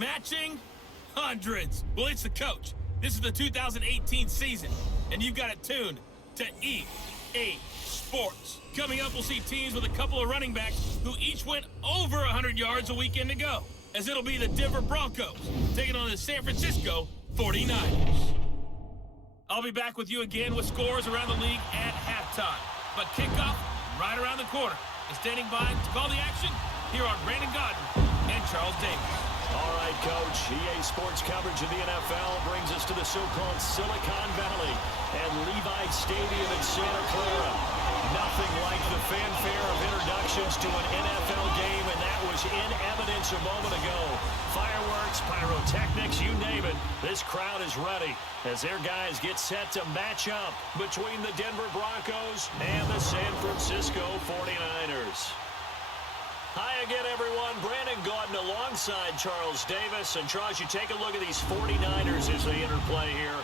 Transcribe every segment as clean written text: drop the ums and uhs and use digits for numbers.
Matching? Hundreds. Well, it's the coach. This is the 2018 season, and you've got it tuned to EA Sports. Coming up, we'll see teams with a couple of running backs who each went over 100 yards a weekend ago, as it'll be the Denver Broncos taking on the San Francisco 49ers. I'll be back with you again with scores around the league at halftime. But kickoff right around the corner. And standing by to call the action, here are Brandon Godden and Charles Davis. All right, Coach. EA Sports coverage of the NFL brings us to the so-called Silicon Valley and Levi Stadium in Santa Clara. Nothing like the fanfare of introductions to an NFL game, and that was in evidence a moment ago. Fireworks, pyrotechnics, you name it. This crowd is ready as their guys get set to match up between the Denver Broncos and the San Francisco 49ers. Hi again, everyone. Brandon Gaudin alongside Charles Davis. And, Charles, you take a look at these 49ers as they interplay here.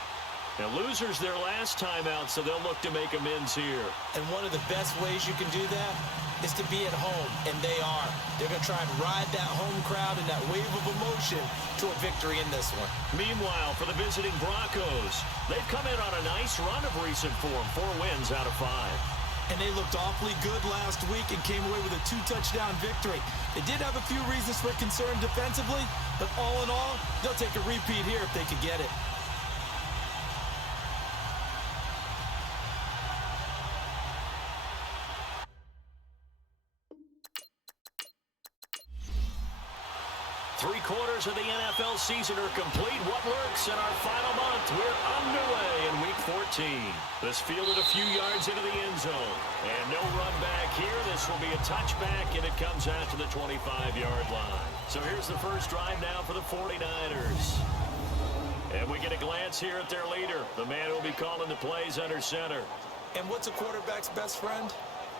Now, losers their last time out, so they'll look to make amends here. And one of the best ways you can do that is to be at home, and they are. They're going to try and ride that home crowd and that wave of emotion to a victory in this one. Meanwhile, for the visiting Broncos, they've come in on a nice run of recent form, 4 wins out of 5. And they looked awfully good last week and came away with a 2-touchdown victory. They did have a few reasons for concern defensively, but all in all, they'll take a repeat here if they could get it. Three-quarters of the NFL season are complete. What lurks in our final month? We're underway in Week 14. This fielded a few yards into the end zone. And no run back here. This will be a touchback, and it comes out to the 25-yard line. So here's the first drive now for the 49ers. And we get a glance here at their leader, the man who will be calling the plays under center. And what's a quarterback's best friend?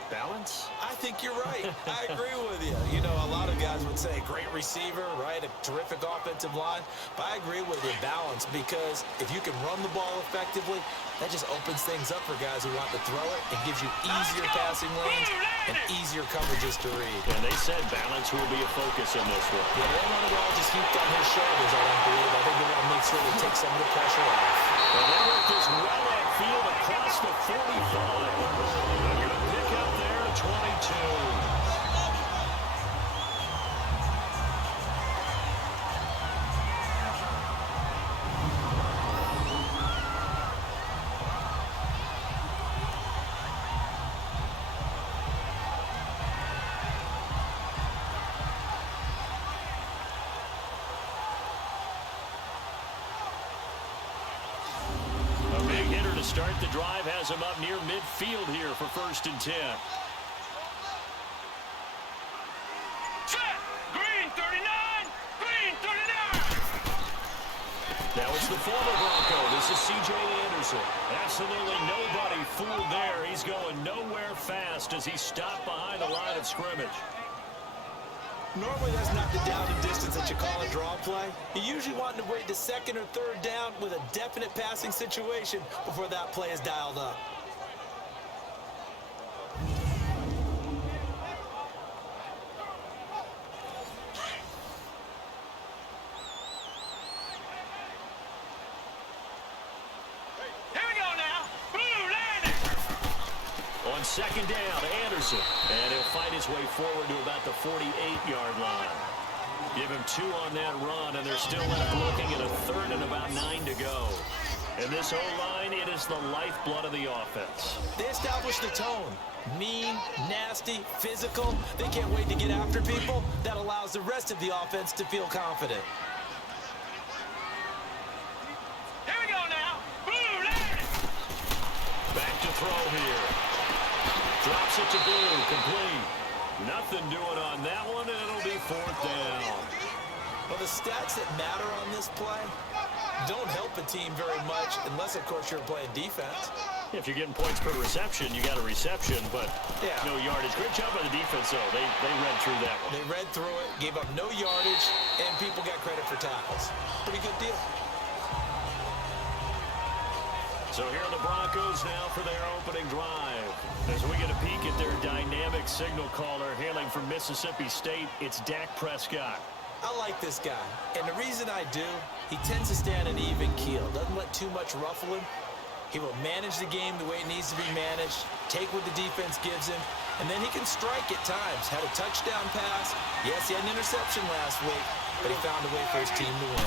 Balance? I think you're right. I agree with you. You know, a lot of guys would say great receiver, right? A terrific offensive line. But I agree with you, balance, because if you can run the ball effectively, that just opens things up for guys who want to throw it. It gives you easier passing lanes and easier coverages to read. And they said balance will be a focus in this one. Yeah, they don't want it all just heaped on his shoulders, I don't believe. I think they want to make sure they take some of the pressure off. And they work this well upfield across the 45. 22. A big hitter to start the drive has him up near midfield here for 1st and 10. Now it's the former Bronco. This is C.J. Anderson. Absolutely nobody fooled there. He's going nowhere fast as he stopped behind the line of scrimmage. Normally that's not the down and distance that you call a draw play. You usually want to wait to 2nd or 3rd down with a definite passing situation before that play is dialed up. On 2nd down, Anderson. And he'll fight his way forward to about the 48-yard line. Give him 2 on that run, and they're still left looking at a 3rd and about 9 to go. And this O-line, it is the lifeblood of the offense. They establish the tone. Mean, nasty, physical. They can't wait to get after people. That allows the rest of the offense to feel confident. Here we go now. Back to throw here. Drops it to Blue, complete. Nothing doing on that one, and it'll be 4th down. Well, the stats that matter on this play don't help a team very much unless, of course, you're playing defense. If you're getting points per reception, you got a reception, but yeah, no yardage. Great job by the defense, though. They read through that one. They read through it, gave up no yardage, and people got credit for tackles. Pretty good deal. So here are the Broncos now for their opening drive. As we get a peek at their dynamic signal caller hailing from Mississippi State, it's Dak Prescott. I like this guy, and the reason I do, he tends to stay on an even keel, doesn't let too much ruffle him. He will manage the game the way it needs to be managed, take what the defense gives him, and then he can strike at times. Had a touchdown pass. Yes, he had an interception last week, but he found a way for his team to win.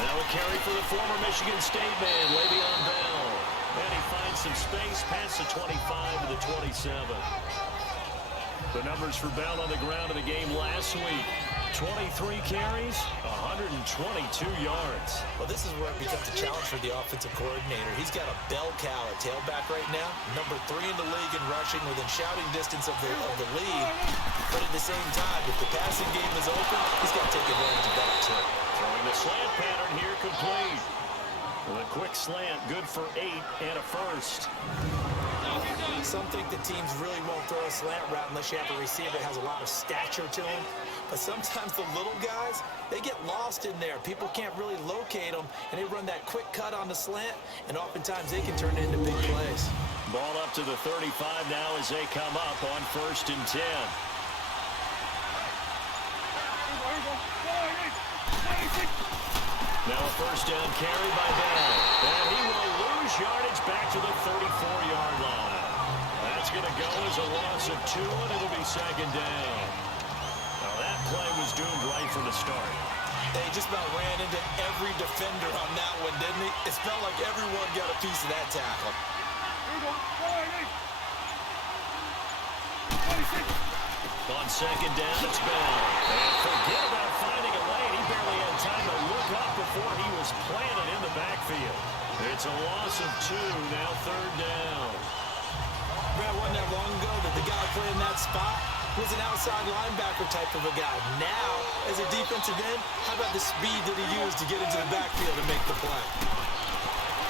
Now a carry for the former Michigan State man, Le'Veon Bell. And he finds some space past the 25 to the 27. The numbers for Bell on the ground in the game last week. 23 carries, 122 yards. Well, this is where it becomes a challenge for the offensive coordinator. He's got a bell cow at tailback right now, number 3 in the league in rushing, within shouting distance of the lead. But at the same time, if the passing game is open, he's got to take advantage of that too. Throwing the slant pattern here, complete. With a quick slant, good for 8 and a first. Some think that teams really won't throw a slant route unless you have a receiver that has a lot of stature to him. But sometimes the little guys, they get lost in there. People can't really locate them, and they run that quick cut on the slant, and oftentimes they can turn it into big plays. Ball up to the 35 now as they come up on 1st and 10. Now a first down carry by Bell. And he will lose yardage back to the 34-yard line. That's going to go as a loss of 2, and it'll be 2nd down. Now that play was doomed right from the start. They just about ran into every defender on that one, didn't he? It felt like everyone got a piece of that tackle. On 2nd down, it's Bell. And forget about finding a lane. He barely had time to look up before he was planted in the backfield. It's a loss of 2, now 3rd down. Brad, wasn't that long ago that the guy playing that spot was an outside linebacker type of a guy. Now, as a defensive end, how about the speed that he used to get into the backfield and make the play?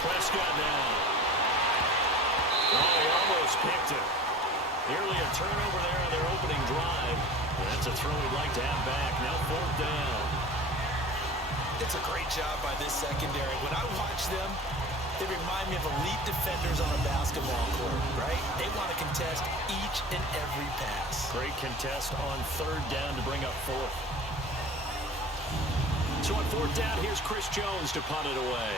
Prescott now. Oh, he almost picked it. Nearly a turnover there on their opening drive. That's a throw we'd like to have back. Now 4th down. It's a great job by this secondary. When I watch them, they remind me of elite defenders on a basketball court, right? They want to contest each and every pass. Great contest on 3rd down to bring up 4th. So on 4th down, here's Chris Jones to punt it away.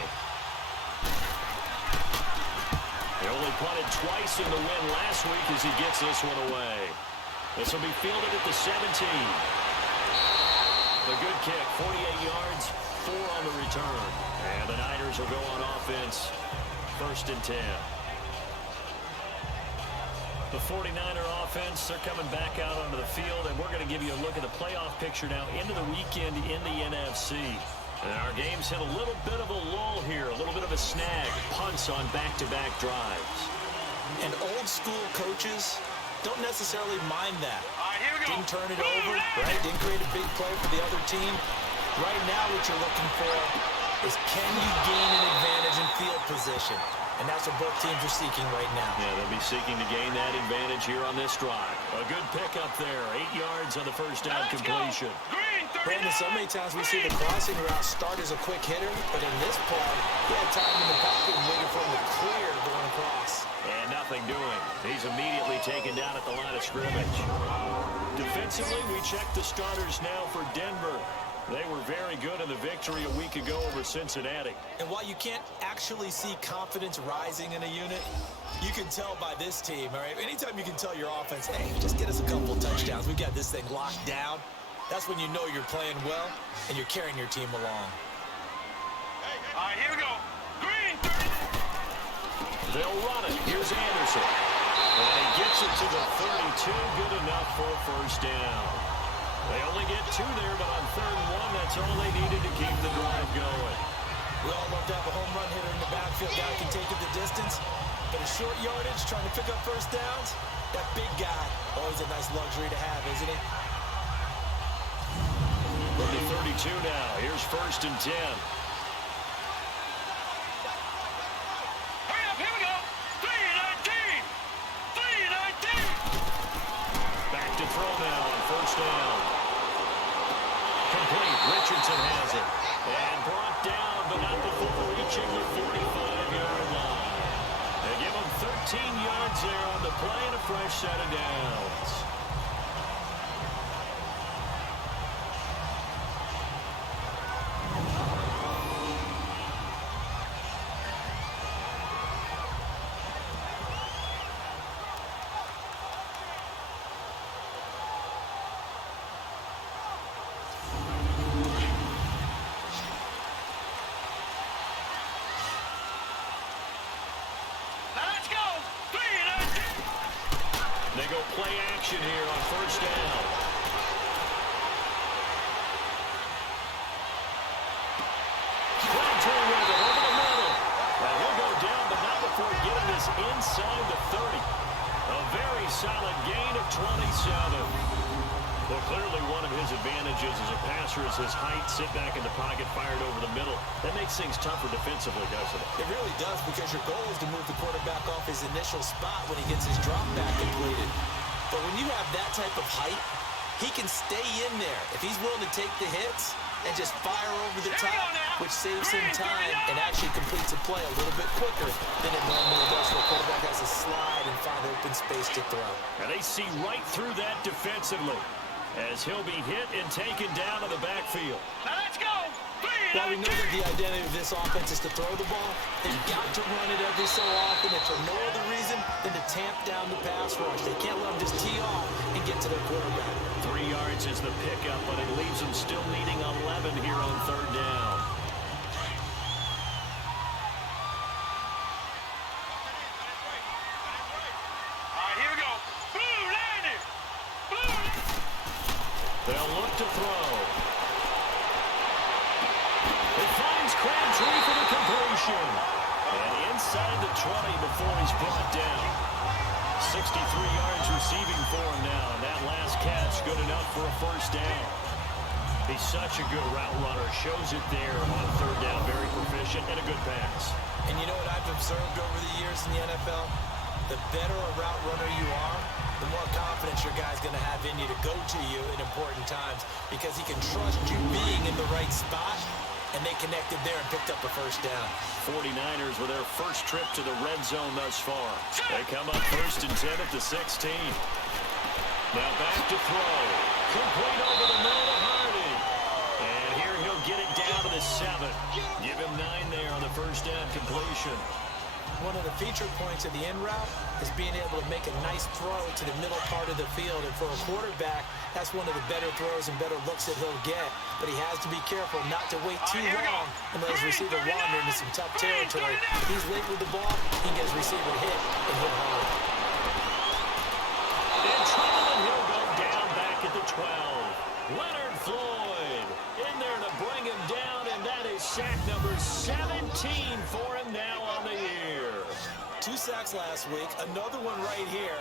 He only punted twice in the win last week as he gets this one away. This will be fielded at the 17. The good kick, 48 yards, 4 on the return. And the Niners will go on offense, 1st and 10. The 49er offense, they're coming back out onto the field, and we're going to give you a look at the playoff picture now into the weekend in the NFC. And our game's hit a little bit of a lull here, a little bit of a snag. Punts on back-to-back drives. And old-school coaches don't necessarily mind that. Didn't turn it over, right? Didn't create a big play for the other team. Right now what you're looking for is can you gain an advantage in field position? And that's what both teams are seeking right now. Yeah, they'll be seeking to gain that advantage here on this drive. A good pickup there, 8 yards on the first down completion. Brandon, so many times we see the crossing route start as a quick hitter, but in this play, he had time in the pocket and waiting for him to clear going across. And nothing doing. He's immediately taken down at the line of scrimmage. Defensively, we check the starters now for Denver. They were very good in the victory a week ago over Cincinnati. And while you can't actually see confidence rising in a unit, you can tell by this team, all right? Anytime you can tell your offense, hey, just get us a couple touchdowns. We got this thing locked down. That's when you know you're playing well and you're carrying your team along. All right, here we go. Green. They'll run it. Here's Anderson. And he gets it to the 32. Good enough for a first down. They only get 2 there, but on 3rd and 1, that's all they needed to keep the drive going. We all love to have a home run hitter in the backfield. Guy can take it the distance. But a short yardage, trying to pick up first downs, that big guy, always a nice luxury to have, isn't he? From the 32 now, here's 1st and 10. Hurry up, here we go. 3-19. 3-19. Back to throw now on 1st down. Complete. Richardson has it. And brought down, but not before reaching the 45-yard line. They give him 13 yards there on the play and a fresh set of downs. They go play action here on first down. Crabtree with it over the middle. And he'll go down, but not before getting this inside the 30. A very solid gain of 27. Well, clearly one of his advantages as a passer is his height. Sit back in the pocket, fired over the middle. That makes things tougher defensively, doesn't it? It really does, because your goal is to move the quarterback off his initial spot when he gets his drop back completed. But when you have that type of height, he can stay in there if he's willing to take the hits and just fire over the top, which saves him time and actually completes a play a little bit quicker than it normally does, so the quarterback has to slide and find open space to throw. And they see right through that defensively as he'll be hit and taken down to the backfield. Now let's go. While we know that the identity of this offense is to throw the ball, they've got to run it every so often, if for no other reason than to tamp down the pass rush. They can't let them just tee off and get to their quarterback. 3 yards is the pickup, but it leaves them still needing 11 here on third down. All right, here we go. Blue, landing. Blue. They'll look to throw. It finds Crabtree for the completion. And inside the 20 before he's brought down. 63 yards receiving for him now. And that last catch good enough for a first down. He's such a good route runner. Shows it there on third down. Very proficient and a good pass. And you know what I've observed over the years in the NFL? The better a route runner you are, the more confidence your guy's going to have in you to go to you in important times, because he can trust you being in the right spot, and they connected there and picked up a first down. 49ers with their first trip to the red zone thus far. They come up first and 10 at the 16. Now back to throw. Complete over the middle to Hardy. And here he'll get it down to the 7. Give him 9 there on the first down completion. One of the feature points of the in route is being able to make a nice throw to the middle part of the field. And for a quarterback, that's one of the better throws and better looks that he'll get. But he has to be careful not to wait too long and let his receiver wander into some tough territory. If he's late with the ball, he can get his receiver hit and hit hard. In trouble, and he'll go down back at the 12. Leonard Floyd in there to bring him down, and that is sack number 17 for him now on the year. 2 sacks last week, another one right here.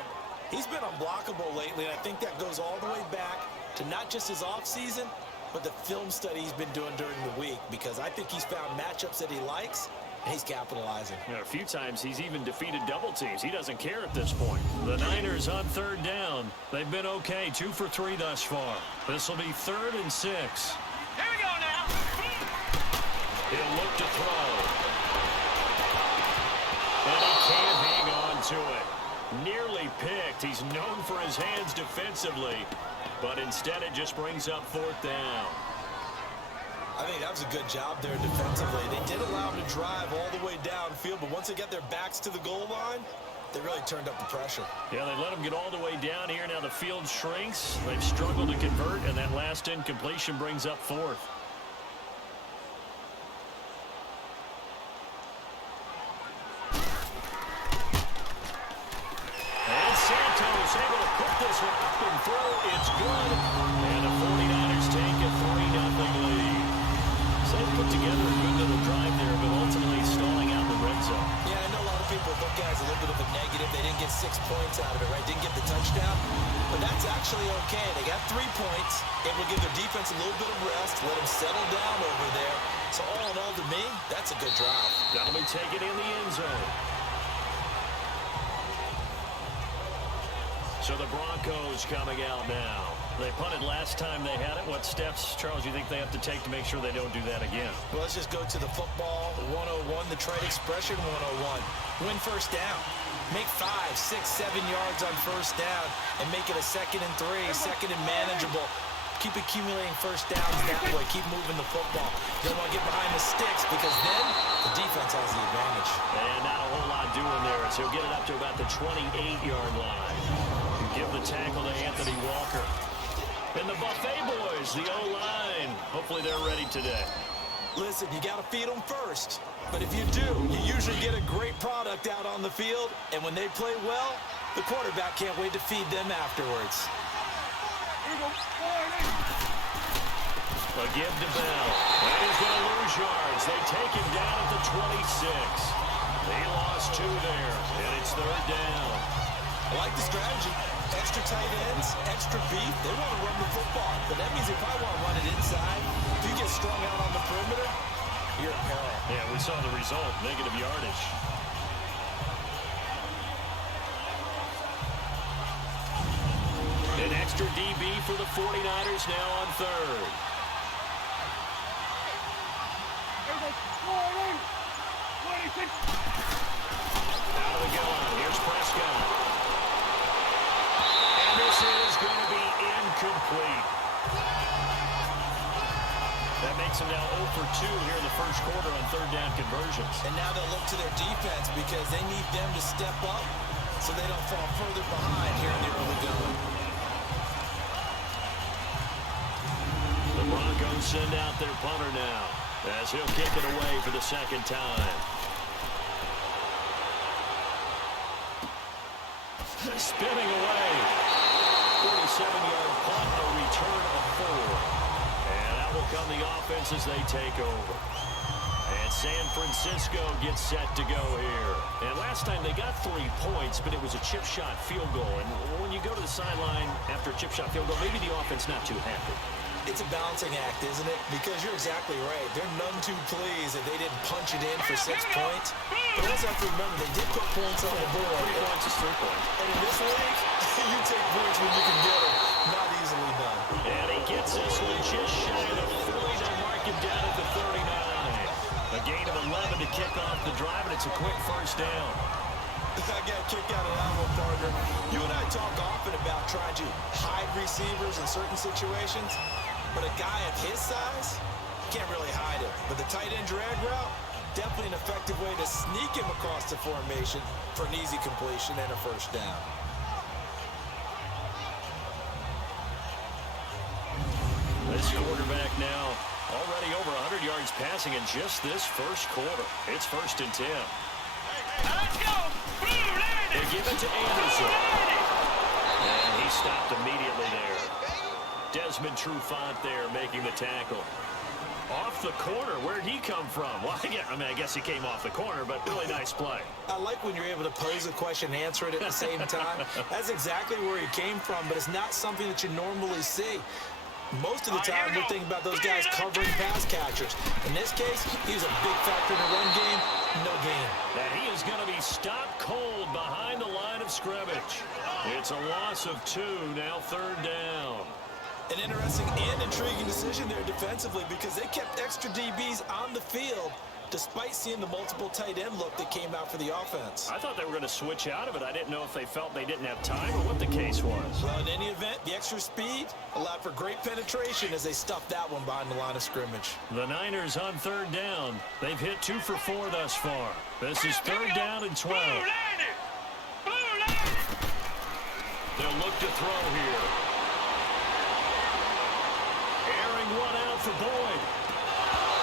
He's been unblockable lately, and I think that goes all the way back to not just his offseason, but the film study he's been doing during the week, because I think he's found matchups that he likes, and he's capitalizing. A few times he's even defeated double teams. He doesn't care at this point. The Niners on third down. They've been okay, 2 for 3 thus far. This will be 3rd and 6. Here we go now. He'll look to throw. And he can't hang on to it. Nearly picked. He's known for his hands defensively, but instead it just brings up 4th down. I think that was a good job there defensively. They did allow him to drive all the way downfield, but once they got their backs to the goal line, they really turned up the pressure. Yeah, they let him get all the way down here. Now the field shrinks. They've struggled to convert, and that last incompletion brings up 4th. And Santos able to put this one up and through. It's good. And the 49ers take a 3-0 lead. So they put together a good little drive there, but ultimately stalling out the red zone. Yeah, I know a lot of people look at it as a little bit of a negative. They didn't get 6 points out of it, right? Didn't get the touchdown. But that's actually okay. They got 3 points. It will give their defense a little bit of rest, let them settle down over there. So all in all, to me, that's a good drive. That'll be taken in the end zone. So the Broncos coming out now. They punted last time they had it. What steps, Charles, you think they have to take to make sure they don't do that again? Well, let's just go to the football 101, the trade expression 101. Win first down. Make 5, 6, 7 yards on first down and make it a 2nd and 3, 2nd and manageable. Keep accumulating first downs that way. Keep moving the football. You don't want to get behind the sticks, because then the defense has the advantage. And not a whole lot doing there, as he'll get it up to about the 28-yard line. Give the tackle to Anthony Walker. And the Buffet boys, the O-line. Hopefully they're ready today. Listen, you got to feed them first. But if you do, you usually get a great product out on the field, and when they play well, the quarterback can't wait to feed them afterwards. A give to Bell. And he's going to lose yards. They take him down at the 26. He lost 2 there, and it's third down. I like the strategy. Extra tight ends, extra beef. They want to run the football. But that means if I want to run it inside, if you get strung out on the perimeter, you're in peril. Yeah, we saw the result, negative yardage. An extra DB for the 49ers now on third. Out of the gun. Here's Prescott. And this is going to be incomplete. That makes them now 0 for 2 here in the first quarter on third down conversions. And now they'll look to their defense because they need them to step up so they don't fall further behind here in the early going. The Broncos send out their punter now as he'll kick it away for the second time. Spinning away. 47-yard punt, a return of 4. And that will come the offense as they take over. And San Francisco gets set to go here. And last time they got 3 points, but it was a chip shot field goal. And when you go to the sideline after a chip shot field goal, maybe the offense not too happy. It's a balancing act, isn't it? Because you're exactly right. They're none too pleased that they didn't punch it in for 6 points. But also have to remember, they did put points on the board. 3 points is 3 points. And in this league, you take points when you can get them. Not easily done. And he gets this one just shy of the 40 to mark him down at the 39. A gain of 11 to kick off the drive, and it's a quick first down. I got a kick out of that one, partner. You and I talk often about trying to hide receivers in certain situations. But a guy of his size, can't really hide it. But the tight end drag route, definitely an effective way to sneak him across the formation for an easy completion and a first down. This quarterback now already over 100 yards passing in just this first quarter. It's 1st and 10. Let's go! They give it to Anderson. And he stopped immediately there. Desmond Trufant there making the tackle. Off the corner. Where'd he come from? Well, yeah, I guess he came off the corner, but really nice play. I like when you're able to pose a question and answer it at the same time. That's exactly where he came from, but it's not something that you normally see. Most of the time, we're thinking about those guys covering pass catchers. In this case, he was a big factor in the run game. No gain. And he is going to be stopped cold behind the line of scrimmage. It's a loss of 2, now third down. An interesting and intriguing decision there defensively because they kept extra DBs on the field despite seeing the multiple tight end look that came out for the offense. I thought they were going to switch out of it. I didn't know if they felt they didn't have time or what the case was. Well, in any event, the extra speed allowed for great penetration as they stuffed that one behind the line of scrimmage. The Niners on third down. They've hit 2 for 4 thus far. This is third down and 12. They'll look to throw here. One out for Boyd.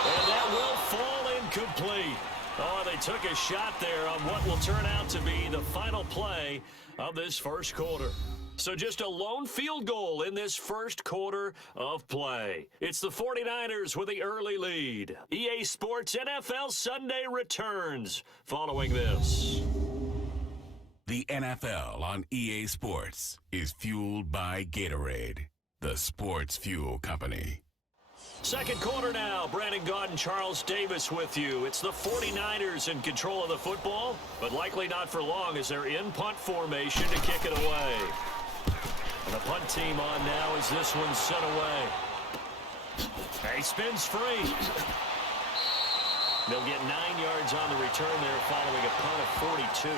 And that will fall incomplete. Oh, they took a shot there on what will turn out to be the final play of this first quarter. So just a lone field goal in this first quarter of play. It's the 49ers with the early lead. EA Sports NFL Sunday returns following this. The NFL on EA Sports is fueled by Gatorade, the sports fuel company. Second quarter now. Brandon Gaudin, Charles Davis with you. It's the 49ers in control of the football, but likely not for long as they're in punt formation to kick it away. And the punt team on now as this one's sent away. He spins free. They'll get 9 yards on the return there following a punt of 42.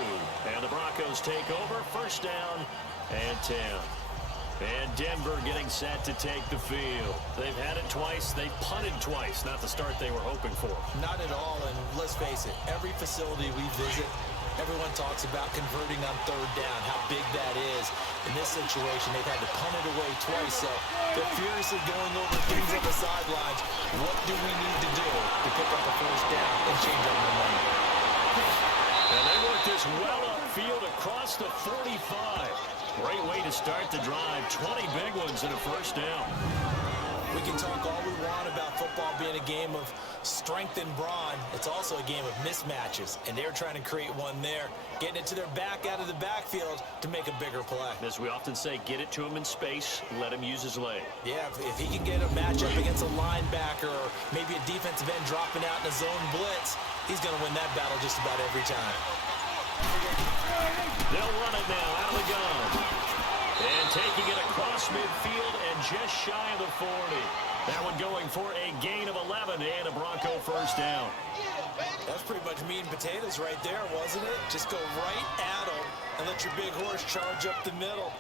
And the Broncos take over. First down and 10. And Denver getting set to take the field. They've had it twice. They've punted twice. Not the start they were hoping for. Not at all, and let's face it, every facility we visit, Everyone talks about converting on third down, how big that is. In this situation, they've had to punt it away twice, so they're furiously going over things on the sidelines. What do we need to do to pick up a first down and change our momentum? And they work this well upfield across the 45. Great way to start the drive. 20 big ones and a first down. We can talk all we want about football being a game of strength and brawn. It's also a game of mismatches, and they're trying to create one there, getting it to their back out of the backfield to make a bigger play. As we often say, get it to him in space, let him use his leg. Yeah, if he can get a matchup against a linebacker or maybe a defensive end dropping out in a zone blitz, he's going to win that battle just about every time. They'll run it now out of the gun. And taking it across midfield and just shy of the 40. That one going for a gain of 11 and a Bronco first down. That's pretty much meat and potatoes right there, wasn't it? Just go right at them and let your big horse charge up the middle.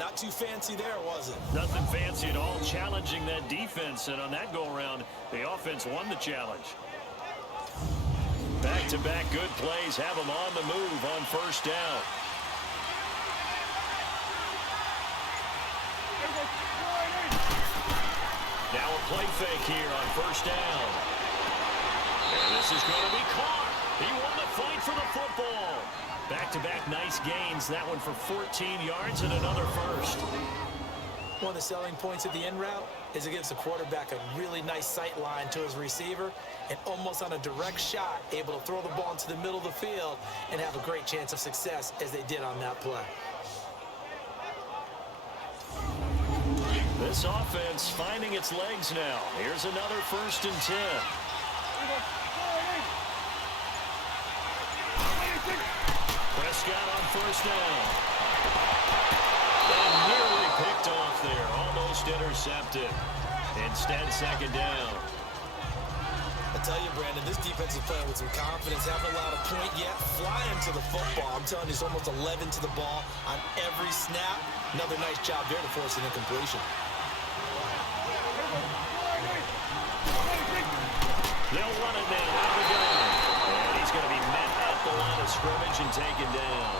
Not too fancy there, was it? Nothing fancy at all, challenging that defense. And on that go-around, the offense won the challenge. Back-to-back good plays have them on the move on first down. Now a play fake here on first down. And this is going to be caught. He won the fight for the football. Back-to-back nice gains. That one for 14 yards and another first. One of the selling points of the in route is it gives the quarterback a really nice sight line to his receiver and almost on a direct shot able to throw the ball into the middle of the field and have a great chance of success as they did on that play. This offense finding its legs now. Here's another 1st and 10. Prescott on first down. And nearly picked off there. Almost intercepted. Instead, second down. I tell you, Brandon, this defense is playing with some confidence. Haven't allowed a point yet. Flying to the football. I'm telling you, it's almost 11 to the ball on every snap. Another nice job there to force an incompletion. They'll run it now out of the gun. And he's going to be met at the line of scrimmage and taken down.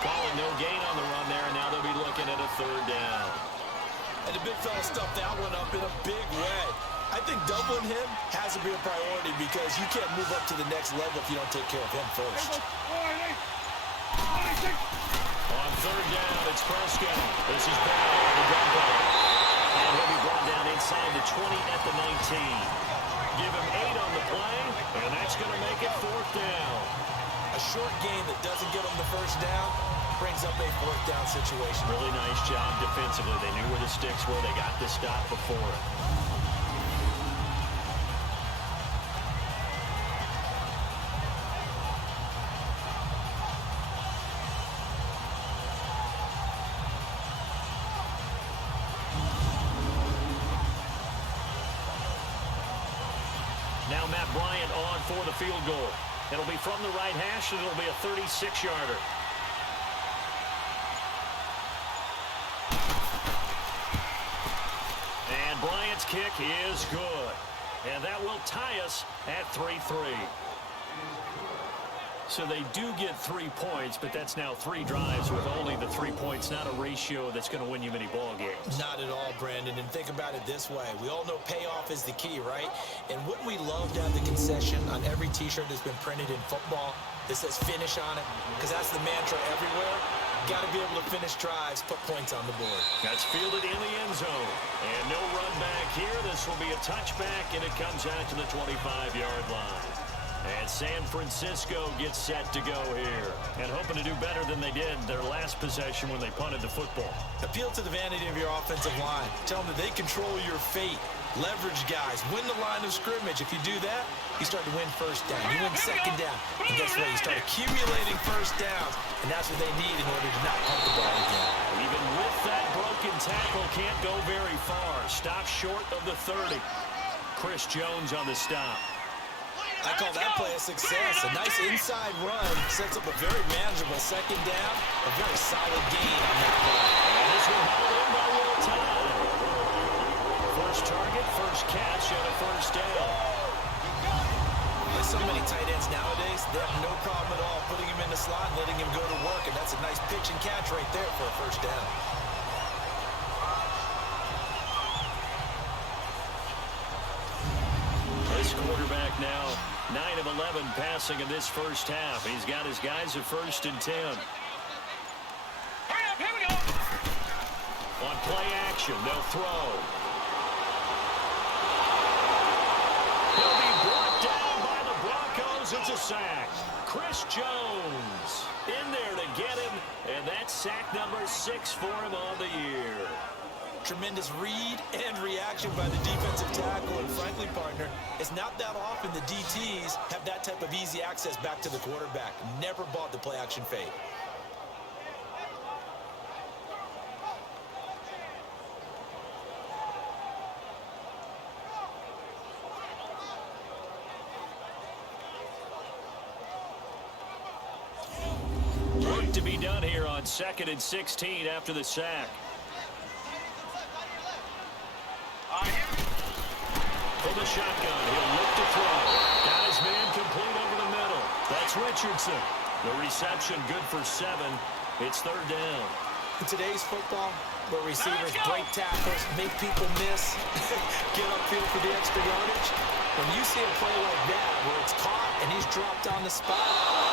Calling no gain on the run there, and now they'll be looking at a third down. And the big fella stuffed that one up in a big way. I think doubling him has to be a priority because you can't move up to the next level if you don't take care of him first. On third down, it's Prescott. This is bad. The Broncos. And he'll be brought down inside the 20 at the 19. Give him 8 on the play, and that's going to make it 4th down. A short gain that doesn't get them the first down brings up a 4th down situation. Really nice job defensively. They knew where the sticks were. They got the stop before it. Now Matt Bryant on for the field goal. It'll be from the right hash, and it'll be a 36-yarder. And Bryant's kick is good. And that will tie us at 3-3. So they do get 3 points, but that's now 3 drives with only the 3 points, not a ratio that's going to win you many ball games. Not at all, Brandon. And think about it this way. We all know payoff is the key, right? And wouldn't we love to have the concession on every T-shirt that's been printed in football that says finish on it? Because that's the mantra everywhere. Got to be able to finish drives, put points on the board. That's fielded in the end zone. And no run back here. This will be a touchback, and it comes out to the 25-yard line. And San Francisco gets set to go here. And hoping to do better than they did their last possession when they punted the football. Appeal to the vanity of your offensive line. Tell them that they control your fate. Leverage guys. Win the line of scrimmage. If you do that, you start to win first down. You win second down. And guess what? You start accumulating first downs. And that's what they need in order to not punt the ball again. Even with that broken tackle, can't go very far. Stop short of the 30. Chris Jones on the stop. I call that play a success. A nice inside run sets up a very manageable second down. A very solid gain on that play. And this one held in by Will Time. First target, first catch, and a first down. A There's so many tight ends nowadays, they have no problem at all putting him in the slot and letting him go to work, and that's a nice pitch and catch right there for a first down. This quarterback now 9 of 11 passing in this first half. He's got his guys at 1st and 10. Hurry up, here we go. On play action, they'll throw. He'll be brought down by the Broncos. It's a sack. Chris Jones in there to get him, and that's sack number 6 for him on the year. Tremendous read and reaction by the defensive tackle, and frankly, partner, it's not that often the DTs have that type of easy access back to the quarterback. Never bought the play action fade. Work to be done here on 2nd and 16 after the sack. For the shotgun, he'll look to throw. Got his man complete over the middle. That's Richardson. The reception good for 7. It's 3rd down. In today's football, where receivers break tackles, make people miss, get upfield for the extra yardage, when you see a play like that where it's caught and he's dropped on the spot,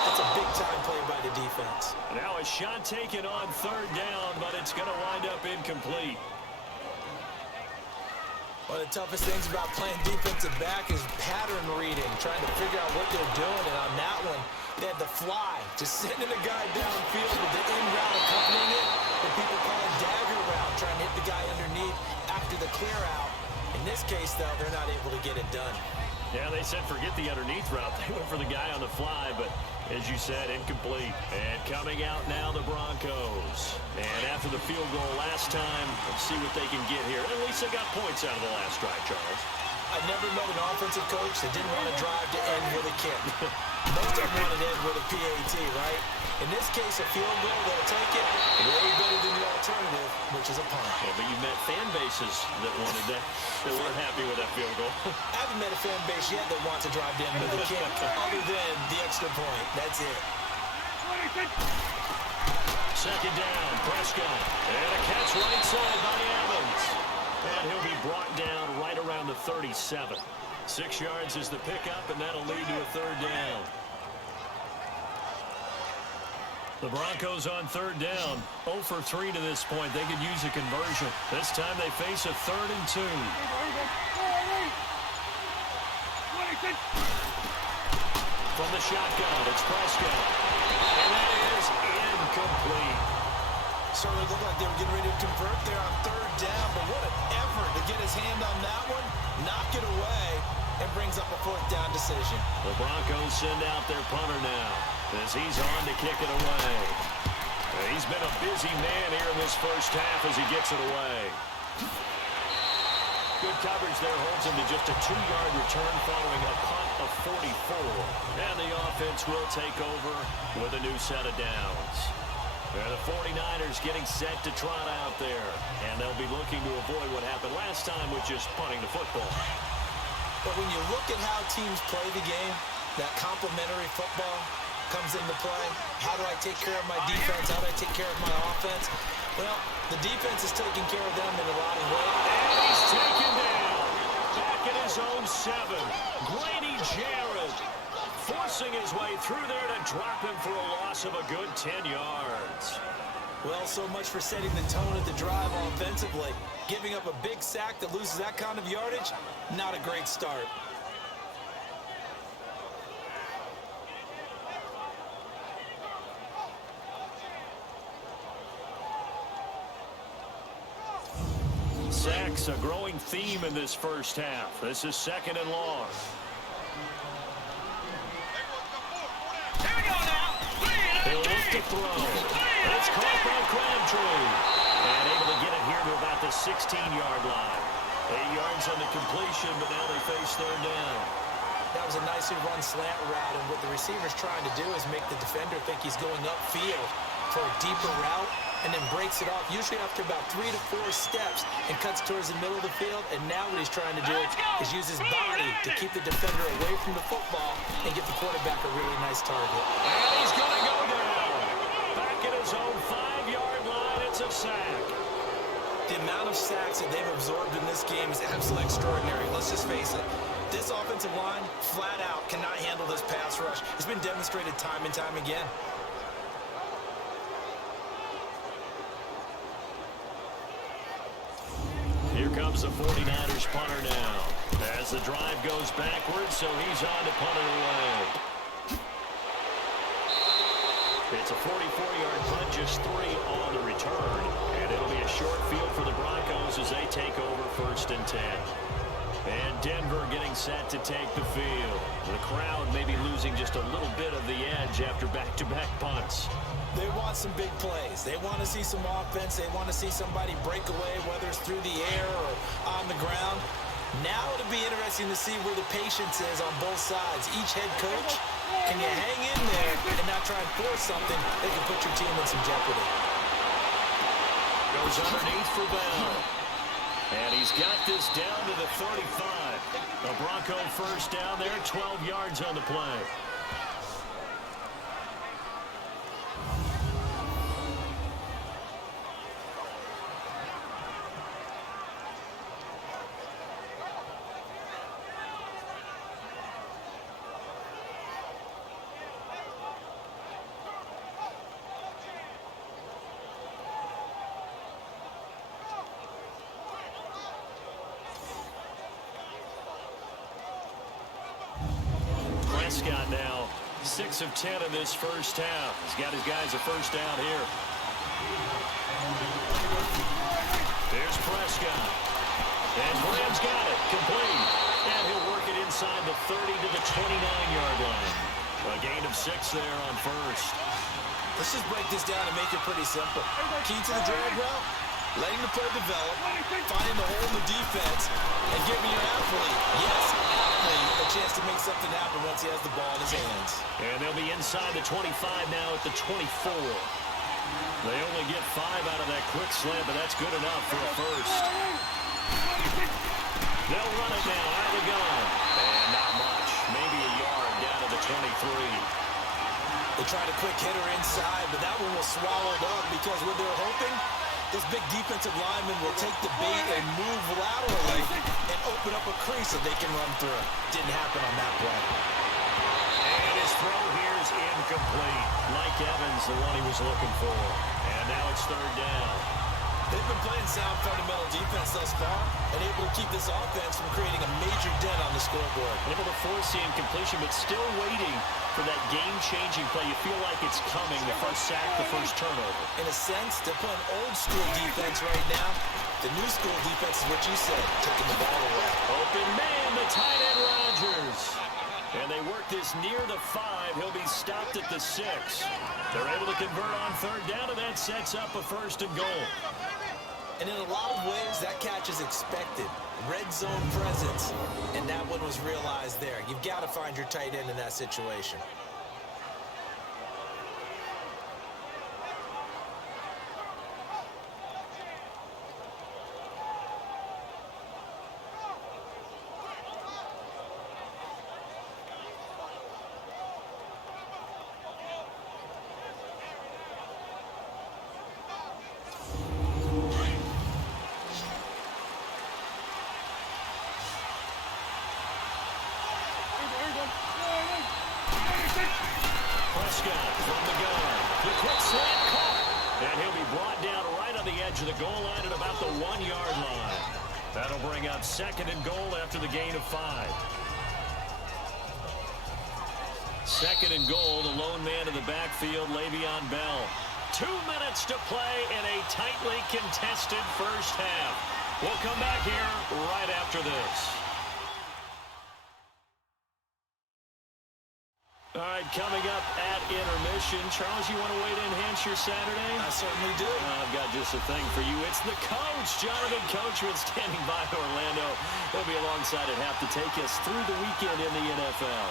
that's a big-time play by the defense. Now a shot taken on 3rd down, but it's going to wind up incomplete. One of the toughest things about playing defensive back is pattern reading, trying to figure out what they're doing. And on that one, they had the fly, just sending a guy downfield with the in route accompanying it. What people call a dagger route, trying to hit the guy underneath after the clear out. In this case, though, they're not able to get it done. Yeah, they said forget the underneath route. They went for the guy on the fly, but as you said, incomplete. And coming out now, the Broncos. And after the field goal last time, let's see what they can get here. At least they got points out of the last drive, Charles. I've never met an offensive coach that didn't want to drive to end with a kick. Most of them want to end with a PAT, right? In this case, a field goal, they'll take it way better than the alternative, which is a punt. Yeah, but you met fan bases that wanted that, that weren't happy with that field goal. I haven't met a fan base yet that wants to drive to end with a kick, other than the extra point. That's it. 2nd down, Prescott. And a catch right side by Evans. And he'll be brought down right around the 37. 6 yards is the pickup, and that'll lead to a 3rd down. The Broncos on 3rd down. 0 for 3 to this point. They could use a conversion. This time they face a 3rd and 2. From the shotgun, it's Prescott. And that is incomplete. Certainly looked like they were getting ready to convert there on 3rd down, but what an effort to get his hand on that one, knock it away, and brings up a 4th down decision. The Broncos send out their punter now as he's on to kick it away. He's been a busy man here in this first half as he gets it away. Good coverage there holds him to just a 2-yard return following a punt of 44. And the offense will take over with a new set of downs. And the 49ers getting set to trot out there. And they'll be looking to avoid what happened last time with just punting the football. But when you look at how teams play the game, that complementary football comes into play. How do I take care of my defense? How do I take care of my offense? Well, the defense is taking care of them in a lot of ways. And he's taken down. Back at his own 7. Grady Jarrett forcing his way through there to drop him for a loss of a good 10 yards. Well, so much for setting the tone of the drive offensively. Giving up a big sack that loses that kind of yardage, not a great start. Sacks, a growing theme in this first half. This is 2nd and long. He'll look to throw. It's caught by Crabtree. And able to get it here to about the 16-yard line. 8 yards on the completion, but now they face 3rd down. That was a nicely run slant route, and what the receiver's trying to do is make the defender think he's going upfield for a deeper route, and then breaks it off, usually after about 3 to 4 steps, and cuts towards the middle of the field. And now what he's trying to do is use his body to keep the defender away from the football and get the quarterback a really nice target. And he's going to go down. Back at his own 5-yard line, it's a sack. The amount of sacks that they've absorbed in this game is absolutely extraordinary. Let's just face it. This offensive line, flat out, cannot handle this pass rush. It's been demonstrated time and time again. Here comes the 49ers punter now. As the drive goes backwards, so he's on to punt it away. It's a 44-yard punt, just 3 on the return. And it'll be a short field for the Broncos as they take over 1st and 10. And Denver getting set to take the field. The crowd maybe losing just a little bit of the edge after back-to-back punts. They want some big plays. They want to see some offense. They want to see somebody break away, whether it's through the air or on the ground. Now it'll be interesting to see where the patience is on both sides. Each head coach, can you hang in there and not try and force something that can put your team in some jeopardy? Goes underneath for Bell. And he's got this down to the 35. The Bronco first down there, 12 yards on the play. Prescott now 6 of 10 in this first half. He's got his guys a first down here. There's Prescott. And Graham's got it. Complete. And he'll work it inside the 30 to the 29-yard line. A gain of 6 there on first. Let's just break this down and make it pretty simple. Key to the drag route, letting the play develop, finding the hole in the defense, and giving your athlete, a chance to make something happen once he has the ball in his hands. And they'll be inside the 25 now at the 24. They only get 5 out of that quick slant, but that's good enough for a first. They'll run it now out of the gun. And not much. Maybe a yard down to the 23. They tried a quick hitter inside, but that one was swallowed up because what they're hoping, this big defensive lineman will take the bait and move laterally and open up a crease that they can run through. Didn't happen on that play. And his throw here is incomplete. Mike Evans, the one he was looking for. And now it's 3rd down. They've been playing sound fundamental defense thus far and able to keep this offense from creating a major dent on the scoreboard. Able to force the incompletion, but still waiting for that game-changing play. You feel like it's coming, the first sack, the first turnover. In a sense, they're playing old-school defense right now. The new school defense is what you said, taking the ball away. Open man, the tight end Rodgers. And they work this near the 5. He'll be stopped at the 6. They're able to convert on 3rd down, and that sets up a 1st and goal. And in a lot of ways, that catch is expected. Red zone presence, and that one was realized there. You've got to find your tight end in that situation. Prescott from the gun. The quick slant caught. And he'll be brought down right on the edge of the goal line at about the 1-yard line. That'll bring up 2nd and goal after the gain of 5. 2nd and goal, the lone man in the backfield, Le'Veon Bell. 2 minutes to play in a tightly contested first half. We'll come back here right after this. All right, coming up at intermission. Charles, you want to wait to enhance your Saturday? I certainly do. I've got just a thing for you. It's the coach, Jonathan Coachman, standing by Orlando. He'll be alongside at half to take us through the weekend in the NFL.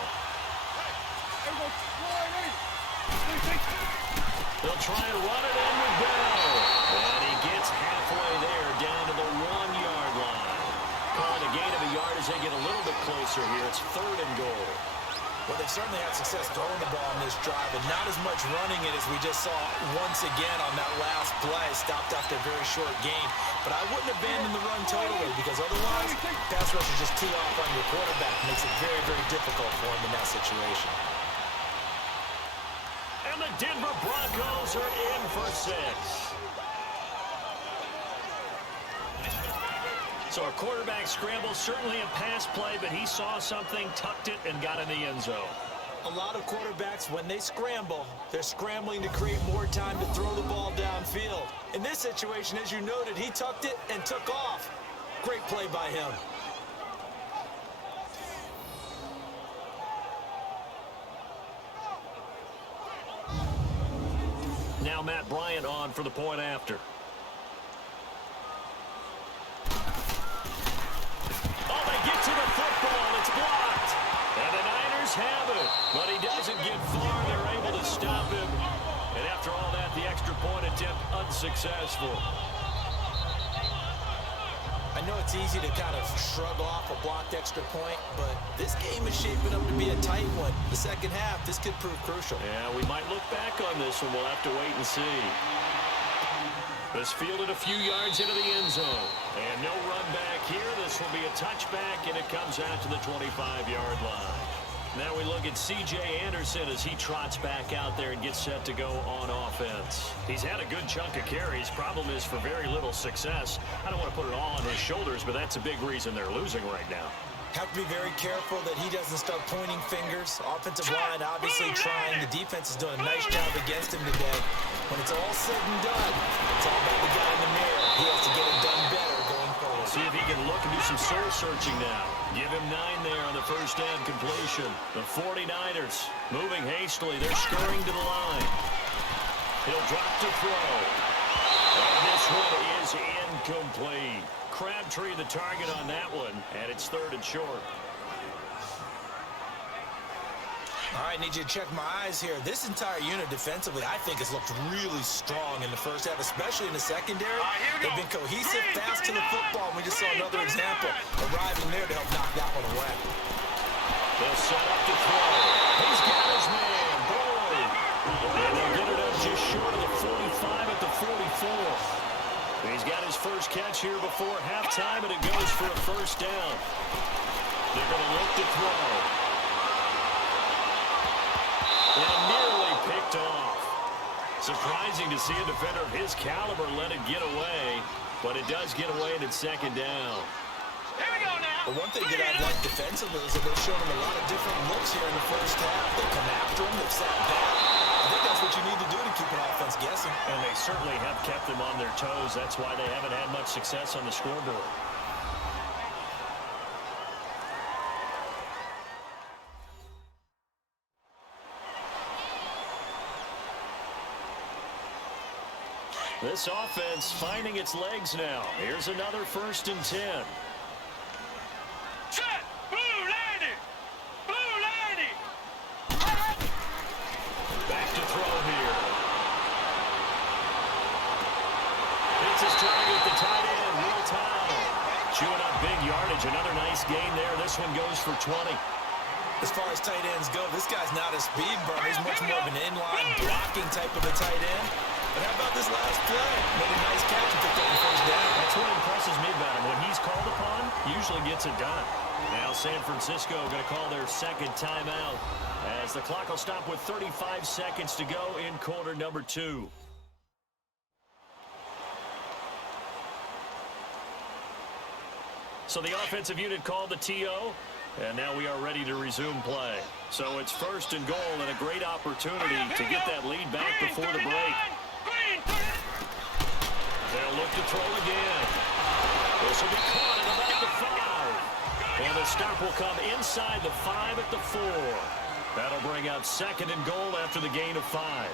They'll try and run it in with Bell. closer here. It's 3rd and goal. Well, they've certainly had success throwing the ball on this drive, and not as much running it as we just saw once again on that last play. Stopped after a very short gain. But I wouldn't abandon the run totally, because otherwise, pass rush is just too off on your quarterback. Makes it very, very difficult for him in that situation. And the Denver Broncos are in for 6. So a quarterback scramble, certainly a pass play, but he saw something, tucked it, and got in the end zone. A lot of quarterbacks, when they scramble, they're scrambling to create more time to throw the ball downfield. In this situation, as you noted, he tucked it and took off. Great play by him. Now Matt Bryant on for the point after. To the football, it's blocked. And the Niners have it. But he doesn't get far. They're able to stop him. And after all that, the extra point attempt unsuccessful. I know it's easy to kind of shrug off a blocked extra point, but this game is shaping up to be a tight one. The second half, this could prove crucial. Yeah, we might look back on this one. We'll have to wait and see. This fielded a few yards into the end zone. And no run back here. This will be a touchback, and it comes out to the 25-yard line. Now we look at C.J. Anderson as he trots back out there and gets set to go on offense. He's had a good chunk of carries. Problem is for very little success. I don't want to put it all on his shoulders, but that's a big reason they're losing right now. Have to be very careful that he doesn't start pointing fingers. Offensive line obviously trying. The defense is doing a nice job against him today. When it's all said and done, it's all about the guy in the mirror. He has to get it done better going forward. See if he can look and do some soul searching now. Give him 9 there on the first down completion. The 49ers moving hastily. They're scurrying to the line. He'll drop to throw. And this one is incomplete. Crabtree the target on that one, and it's 3rd and short. All right, need you to check my eyes here. This entire unit defensively, I think, has looked really strong in the first half, especially in the secondary. They've been cohesive, fast to the football. We just saw another example arriving there to help knock that one away. They'll set up to throw. He's got his man, Boyd. And they'll get it up just short of the 45 at the 44. He's got his first catch here before halftime, and it goes for a first down. They're going to look to throw. And nearly picked off. Surprising to see a defender of his caliber let it get away, but it does get away, and it's 2nd down. Here we go now. But one thing that I've liked defensively is that they've shown him a lot of different looks here in the first half. They come after him, they've sat back. I think that's what you need to do to keep an offense guessing. And they certainly have kept them on their toes. That's why they haven't had much success on the scoreboard. This offense finding its legs now. Here's another 1st and 10. Set. Blue lady. Blue lady. Back to throw here. It's his target, the tight end, Will Towell. Chewing up big yardage. Another nice gain there. This one goes for 20. As far as tight ends go, this guy's not a speed burner. He's much more of an inline blocking type of a tight end. But how about this last play? Made a nice catch and picked up the first down. That's what impresses me about him. When he's called upon, usually gets it done. Now San Francisco going to call their 2nd timeout as the clock will stop with 35 seconds to go in quarter number 2. So the offensive unit called the TO, and now we are ready to resume play. So it's 1st and goal and a great opportunity to get that lead back before the break. They'll look to throw again. This will be caught at about the 5. And the stop will come inside the 5 at the 4. That'll bring out 2nd and goal after the gain of 5.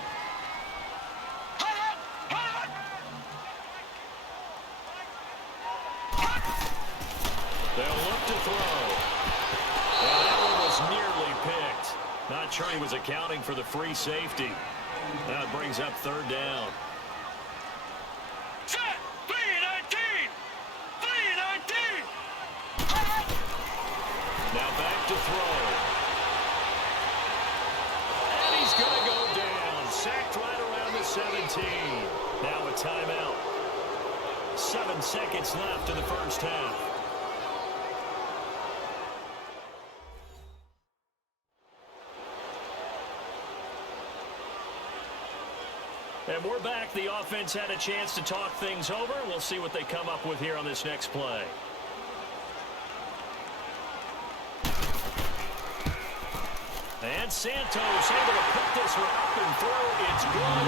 They'll look to throw. And that one was nearly picked. Not sure he was accounting for the free safety. Now it brings up 3rd down. Set. 3-19. 3-19. Now to throw. And he's going to go down. Sacked right around the 17. Now a timeout. 7 seconds left in the first half. And we're back. The offense had a chance to talk things over. We'll see what they come up with here on this next play. And Santos able to put this one up and through. It's good.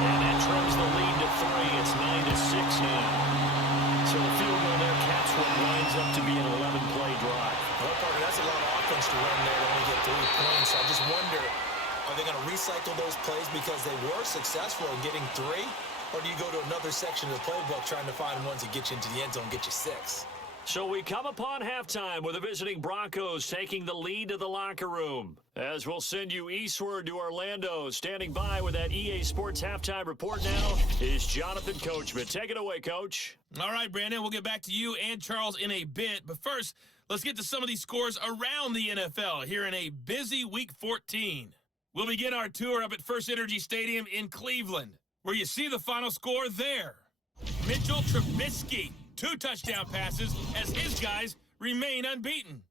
And that trims the lead to 3. It's 9-6 now. So the field goal there caps what winds up to be an 11-play drive. Well, partner, that's a lot of offense to run there to only get 3 points. I just wonder, are they going to recycle those plays because they were successful in getting 3? Or do you go to another section of the playbook trying to find ones that get you into the end zone and get you 6? So we come upon halftime with the visiting Broncos taking the lead to the locker room. As we'll send you eastward to Orlando. Standing by with that EA Sports halftime report now is Jonathan Coachman. Take it away, Coach. All right, Brandon, we'll get back to you and Charles in a bit. But first, let's get to some of these scores around the NFL here in a busy Week 14. We'll begin our tour up at First Energy Stadium in Cleveland, where you see the final score there. Mitchell Trubisky, 2 touchdown passes as his guys remain unbeaten.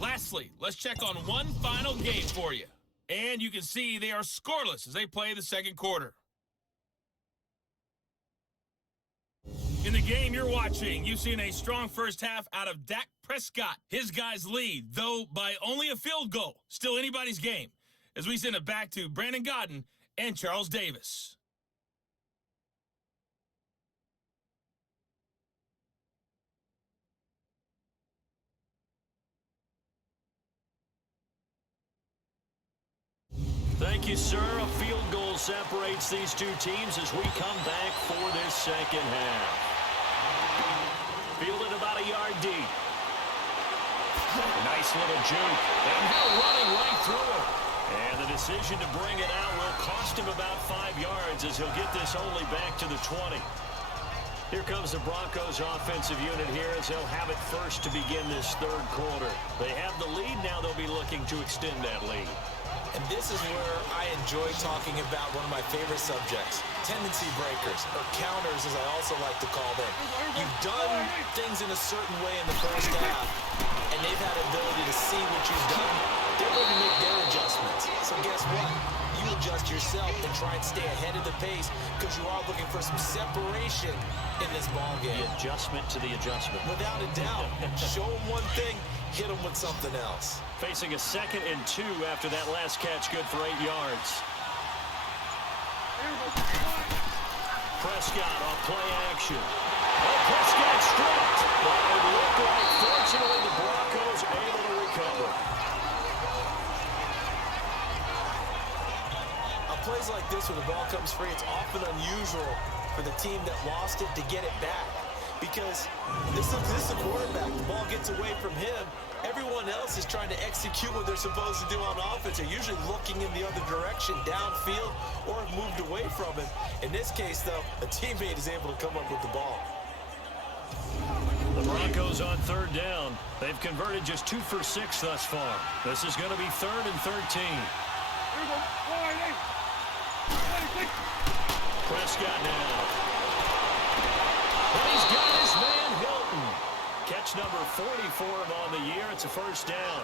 Lastly, let's check on one final game for you. And you can see they are scoreless as they play the second quarter. In the game you're watching, you've seen a strong first half out of Dak Prescott. His guys lead, though by only a field goal. Still anybody's game, as we send it back to Brandon Godden and Charles Davis. Thank you, sir. A field goal separates these two teams as we come back for this second half. Fielded about a yard deep. Nice little juke. And they're running right through it. And the decision to bring it out will cost him about 5 yards as he'll get this only back to the 20. Here comes the Broncos offensive unit here as they'll have it first to begin this third quarter. They have the lead. Now they'll be looking to extend that lead. And this is where I enjoy talking about one of my favorite subjects, tendency breakers, or counters as I also like to call them. You've done things in a certain way in the first half, and they've had the ability to see what you've done. They're going to make their adjustments. So guess what? You adjust yourself and try and stay ahead of the pace because you are looking for some separation in this ball game. The adjustment to the adjustment. Without a doubt. Show them one thing, hit them with something else. Facing a 2nd and 2 after that last catch, good for 8 yards. Prescott off play action. Oh, Prescott stripped. But it looked like, fortunately, the Broncos able to recover. On plays like this where the ball comes free, it's often unusual for the team that lost it to get it back. Because this is a quarterback. The ball gets away from him. Everyone else is trying to execute what they're supposed to do on offense. They're usually looking in the other direction, downfield, or have moved away from it. In this case, though, a teammate is able to come up with the ball. The Broncos on 3rd down. They've converted just 2 for 6 thus far. This is going to be 3rd and 13. Prescott now. And he's got his man Hilton. Catch number 40 for him on the year. It's a first down.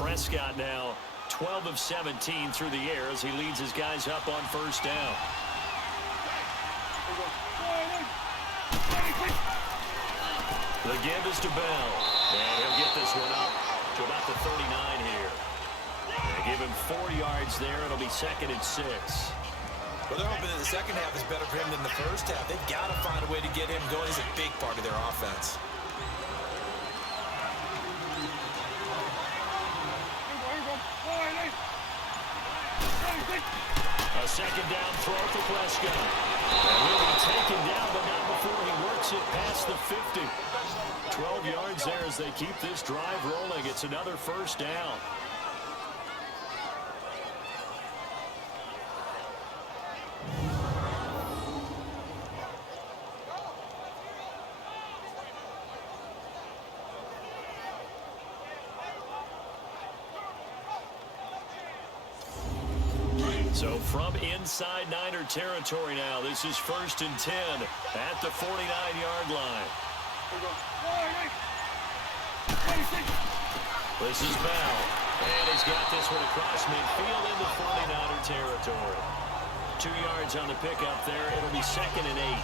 Prescott now 12 of 17 through the air as he leads his guys up on first down. The give is to Bell. And he'll get this one up to about the 39 here. They give him 4 yards there. It'll be 2nd and 6. Well, they're hoping that the second half is better for him than the first half. They've got to find a way to get him going. He's a big part of their offense. A second down throw for Prescott. And he'll be taken down, but not before he works it past the 50. 12 yards there as they keep this drive rolling. It's another first down. So from inside Niner territory now, this is 1st and 10 at the 49-yard line. This is Bell, and he's got this one across midfield into 49er territory. 2 yards on the pickup there. It'll be 2nd and 8.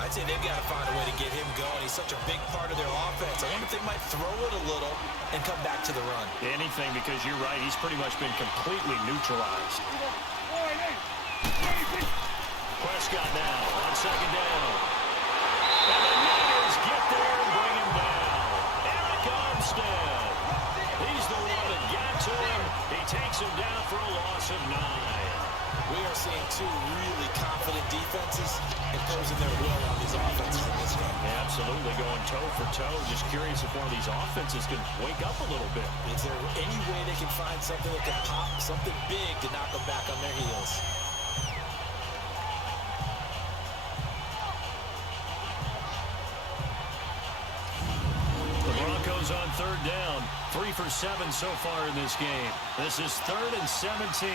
I'd say they've got to find a way to get him going. He's such a big part of their offense. I wonder if they might throw it a little and come back to the run. Anything, because you're right. He's pretty much been completely neutralized. Prescott now on 2nd down. And the Niners get there and bring him down. Eric Armstead. He's the one that got to him. He takes him down for a loss of 9. We are seeing two really confident defenses imposing their will on these offenses in this game. Yeah, absolutely, going toe for toe. Just curious if one of these offenses can wake up a little bit. Is there any way they can find something that can pop, something big to knock them back on their heels? The Broncos on 3rd down. 3 for 7 so far in this game. This is 3rd and 17.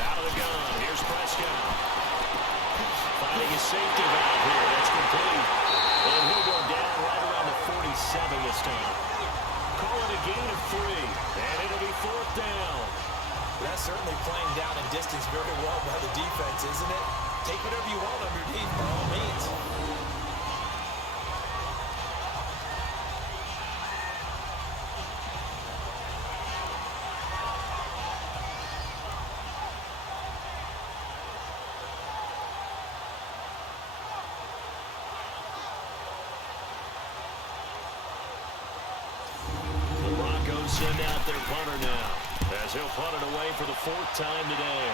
Out of the gun. Here's Prescott. Finding his safety valve here. That's complete. And he'll go down right around the 47 this time. Call it a gain of 3. And it'll be 4th down. That's certainly playing down in distance very well by the defense, isn't it? Take whatever you want underneath, by all means. Send out their punter now, as he'll punt it away for the 4th time today.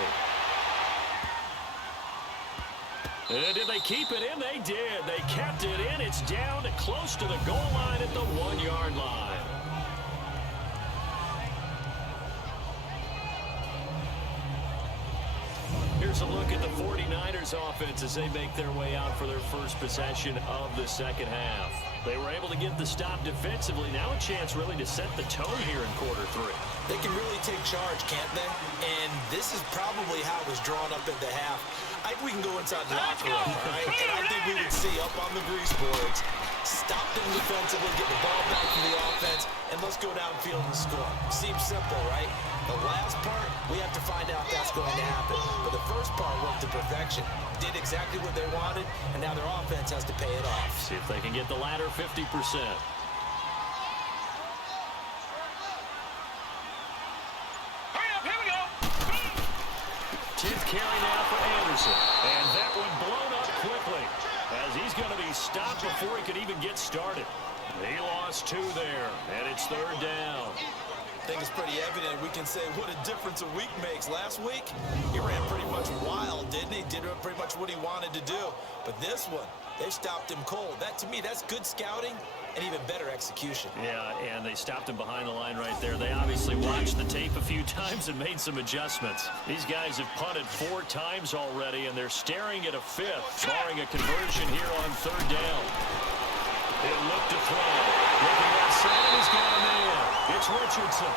And did they keep it in? They did. They kept it in. It's down to close to the goal line at the 1-yard line. Here's a look at the 49ers offense as they make their way out for their first possession of the second half. They were able to get the stop defensively. Now a chance really to set the tone here in quarter 3. They can really take charge, can't they? And this is probably how it was drawn up at the half. I think we can go inside the locker room, all right? And I think we would see up on the grease boards, stop them defensively, get the ball back from the offense, and let's go downfield and score. Seems simple, right? The last part, we have to find out if that's going to happen. But the first part worked to perfection. Did exactly what they wanted, and now their offense has to pay it off. See if they can get the latter 50%. Hurry up, here we go. 10th carry now for Anderson. And that one blown up quickly, as he's going to be stopped before he could even get started. He lost 2 there, and it's 3rd down. I think it's pretty evident. We can say what a difference a week makes. Last week, he ran pretty much wild, didn't he? Did pretty much what he wanted to do. But this one, they stopped him cold. That, to me, that's good scouting and even better execution. Yeah, and they stopped him behind the line right there. They obviously watched the tape a few times and made some adjustments. These guys have punted 4 times already, and they're staring at a 5th, barring a conversion here on 3rd down. He'll look to throw. Looking outside, he's got a man. It's Richardson.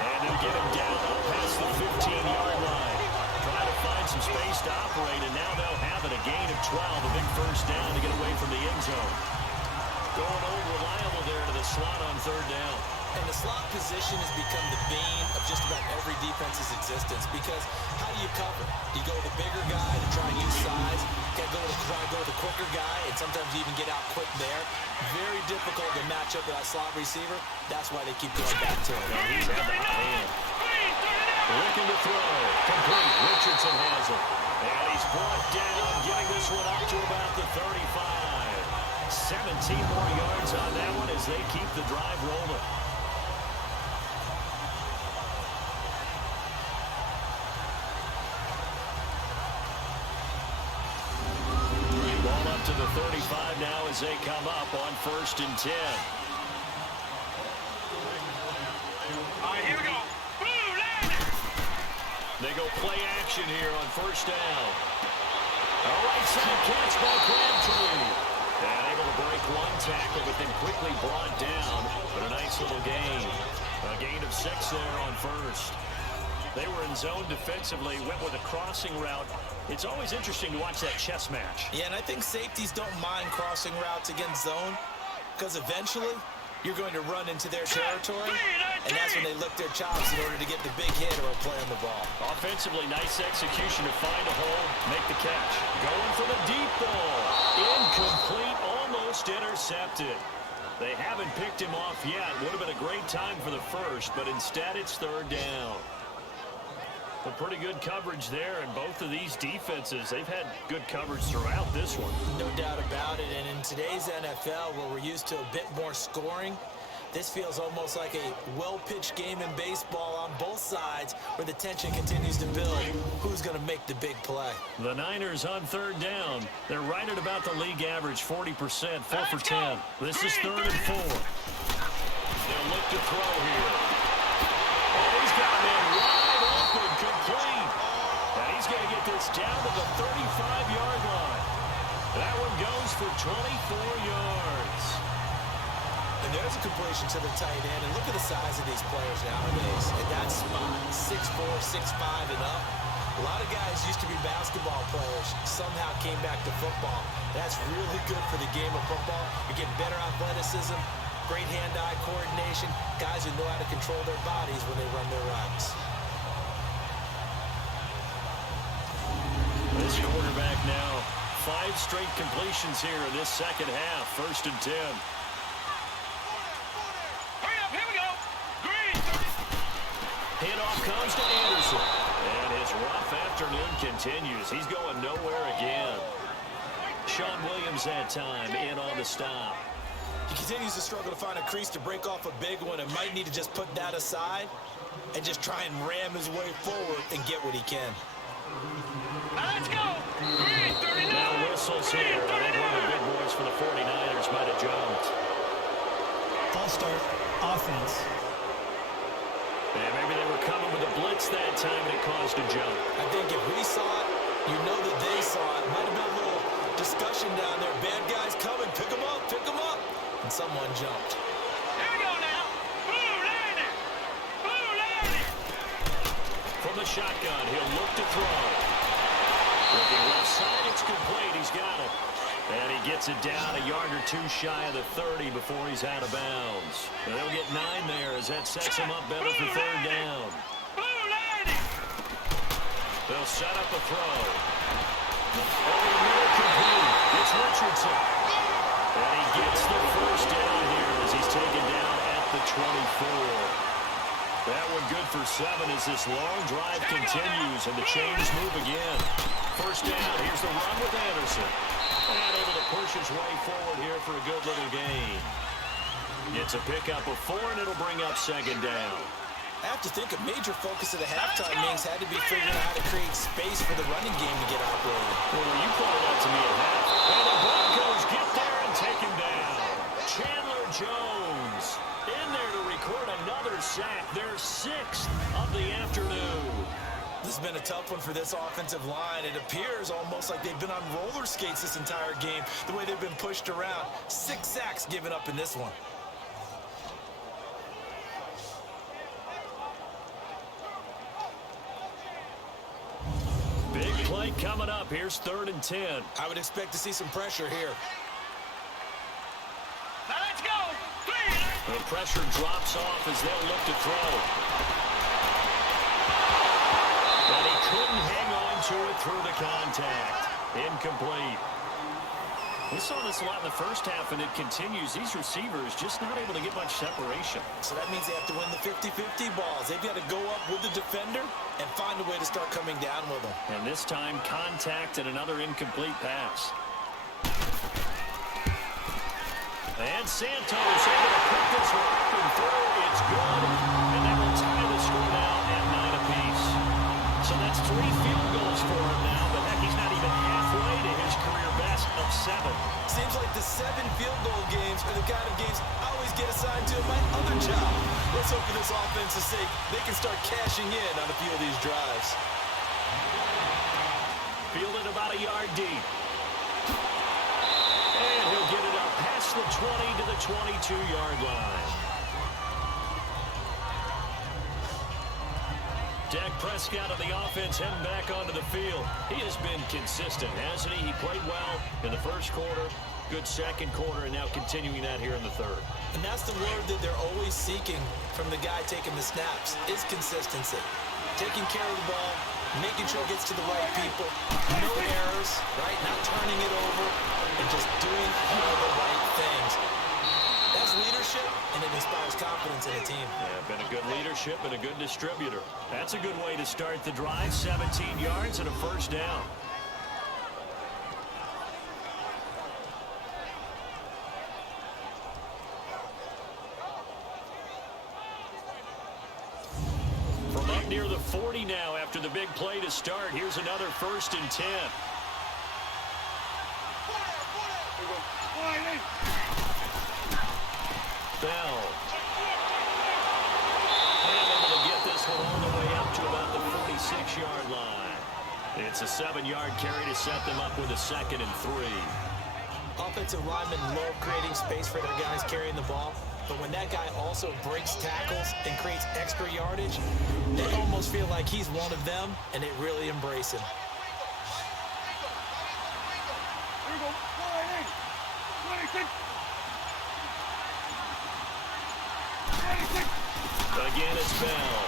And he'll get him down past the 15-yard line. Trying to find some space to operate, and now they'll have it. A gain of 12, a big first down to get away from the end zone. Going old reliable there to the slot on 3rd down. And the slot position has become the bane of just about every defense's existence, because how do you cover? Do you go with the bigger guy to try and use size? You got to try and go with the quicker guy, and sometimes you even get out quick there. Very difficult to match up with that slot receiver. That's why they keep going back to him. And he's had the hot hand. Looking to throw. Complete. Richardson has it. And he's brought down, getting this one up to about the 35. 17 more yards on that one as they keep the drive rolling. the 35 now as they come up on 1st and 10. All right, here we go. Blue landing. They go play action here on 1st down. A right side catch by Crabtree. And able to break one tackle, but then quickly brought down. But a nice little gain. A gain of 6 there on 1st. They were in zone defensively, went with a crossing route. It's always interesting to watch that chess match. Yeah, and I think safeties don't mind crossing routes against zone because eventually you're going to run into their territory, and that's when they lick their chops in order to get the big hit or a play on the ball. Offensively, nice execution to find a hole, make the catch. Going for the deep ball. Incomplete, almost intercepted. They haven't picked him off yet. Would have been a great time for the first, but instead it's 3rd down. Well, pretty good coverage there, and both of these defenses, they've had good coverage throughout this one. No doubt about it, and in today's NFL, where we're used to a bit more scoring, this feels almost like a well-pitched game in baseball on both sides where the tension continues to build. Who's going to make the big play? The Niners on 3rd down. They're right at about the league average, 40%, 4 for 10. This is 3rd and 4. They'll look to throw here. Oh, he's got him in wide open, complete. And he's going to get this down to the 35-yard line. That one goes for 24 yards. And there's a completion to the tight end. And look at the size of these players nowadays. At that spot, 6'4", 6'5", and up. A lot of guys used to be basketball players, somehow came back to football. That's really good for the game of football. You're getting better athleticism, great hand-eye coordination, guys who know how to control their bodies when they run their routes. This quarterback now, 5 straight completions here in this second half, 1st and 10. Hurry up, here we go. Green. Handoff comes to Anderson. And his rough afternoon continues. He's going nowhere again. Sean Williams that time in on the stop. He continues to struggle to find a crease to break off a big one and might need to just put that aside and just try and ram his way forward and get what he can. Let's go. Green, 39. Now whistles here. I think one of the big boys for the 49ers might have jumped. False start, offense. And maybe they were coming with a blitz that time and it caused a jump. I think if we saw it, you know that they saw it. Might have been a little discussion down there. Bad guys coming. Pick them up. Pick them up. And someone jumped. Here we go now. Blue landing. Blue landing. From the shotgun, he'll look to throw. Looking left side, it's complete. He's got it. And he gets it down a yard or 2 shy of the 30 before he's out of bounds. And they'll get 9 there as that sets him up better for 3rd down. Blue landing. They'll set up a throw. Over the middle, complete. It's Richardson. And he gets the 1st down here as he's taken down at the 24. That one good for 7 as this long drive continues and the chains move again. 1st down, here's the run with Anderson. And able to push his way forward here for a good little gain. Gets a pickup of 4 and it'll bring up 2nd down. I have to think a major focus of the halftime innings had to be figuring out how to create space for the running game to get operated. Well, you pointed out to me at half. And the Broncos get there and take him down. Chandler Jones in there to record another sack. Their 6th of the afternoon. This has been a tough one for this offensive line. It appears almost like they've been on roller skates this entire game, the way they've been pushed around. 6 sacks given up in this one. Big play coming up. Here's 3rd and 10. I would expect to see some pressure here. Now let's go. Clear. The pressure drops off as they'll look to throw. But he couldn't hang on to it through the contact. Incomplete. We saw this a lot in the first half, and it continues. These receivers just not able to get much separation. So that means they have to win the 50-50 balls. They've got to go up with the defender and find a way to start coming down with them. And this time, contact and another incomplete pass. And Santos able to put this one up and through. It's good. And that will tie the score now at 9 apiece. So that's 3 field goals for him now, but heck, he's not even halfway to his career best of 7. 7 field goal games are the kind of games I always get assigned to in my other job. Let's hope for this offense's sake they can start cashing in on a few of these drives. Fielded about a yard deep. And he'll get it up past the 20 to the 22-yard line. Dak Prescott of the offense heading back onto the field. He has been consistent, hasn't he? He played well in the first quarter, good second quarter, and now continuing that here in the third. And that's the word that they're always seeking from the guy taking the snaps, is consistency. Taking care of the ball, making sure it gets to the right people, no errors, right? Not turning it over, and just doing all the right things. That's leadership, and it inspires confidence in a team. Yeah, been a good leadership and a good distributor. That's a good way to start the drive. 17 yards and a first down. From up near the 40 now after the big play to start. Here's another 1st and 10. Bell. And able to get this one all the way up to about the 46-yard line. It's a 7-yard carry to set them up with a 2nd and 3. Offensive linemen love creating space for their guys carrying the ball, but when that guy also breaks tackles and creates extra yardage, they almost feel like he's one of them, and they really embrace him. Again, it's Bell.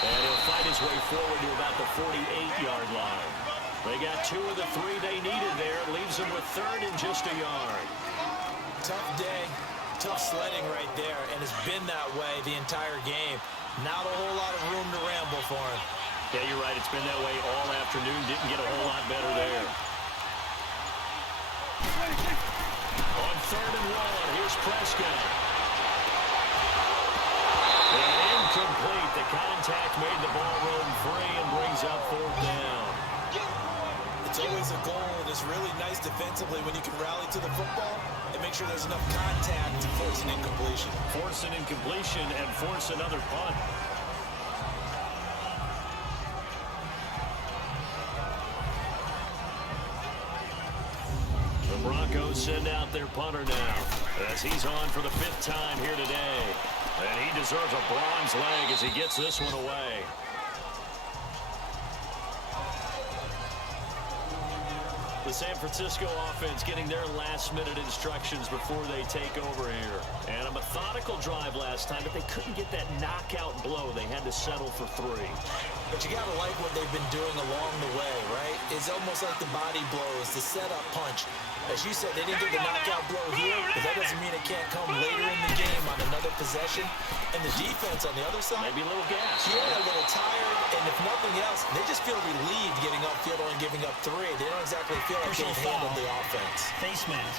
And he'll fight his way forward to about the 48-yard line. They got 2 of the 3 they needed there. Leaves them with 3rd and just a yard. Tough day, tough sledding right there, and it's been that way the entire game. Not a whole lot of room to ramble for him. Yeah, you're right. It's been that way all afternoon. Didn't get a whole lot better there. On 3rd and 1, here's Prescott. And incomplete. The contact made the ball roam free and brings up 4th down. It's always a goal, and it's really nice defensively when you can rally to the football and make sure there's enough contact to force an incompletion. Force an incompletion and force another punt. The Broncos send out their punter now as he's on for the 5th time here today. And he deserves a bronze leg as he gets this one away. The San Francisco offense getting their last-minute instructions before they take over here. And a methodical drive last time, but they couldn't get that knockout blow. They had to settle for 3. But you got to like what they've been doing along the way, right? It's almost like the body blows, the setup punch. As you said, they didn't get the knockout blow here, but that doesn't mean it can't come later in the game on another possession. And the defense on the other side, maybe a little gas. Yeah, a little tired, and if nothing else, they just feel relieved getting upfield and giving up 3. They don't exactly feel like they've handled the offense. Face mask.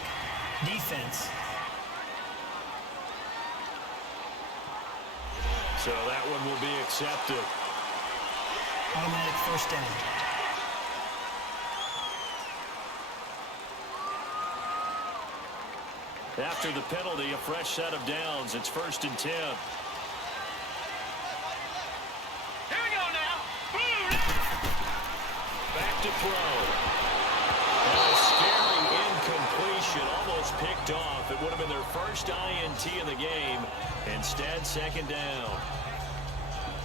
Defense. So that one will be accepted. Automatic 1st down. After the penalty, a fresh set of downs. It's 1st and 10. Here we go now. Back to throw. And a scary incompletion, almost picked off. It would have been their first INT in the game. Instead, 2nd down.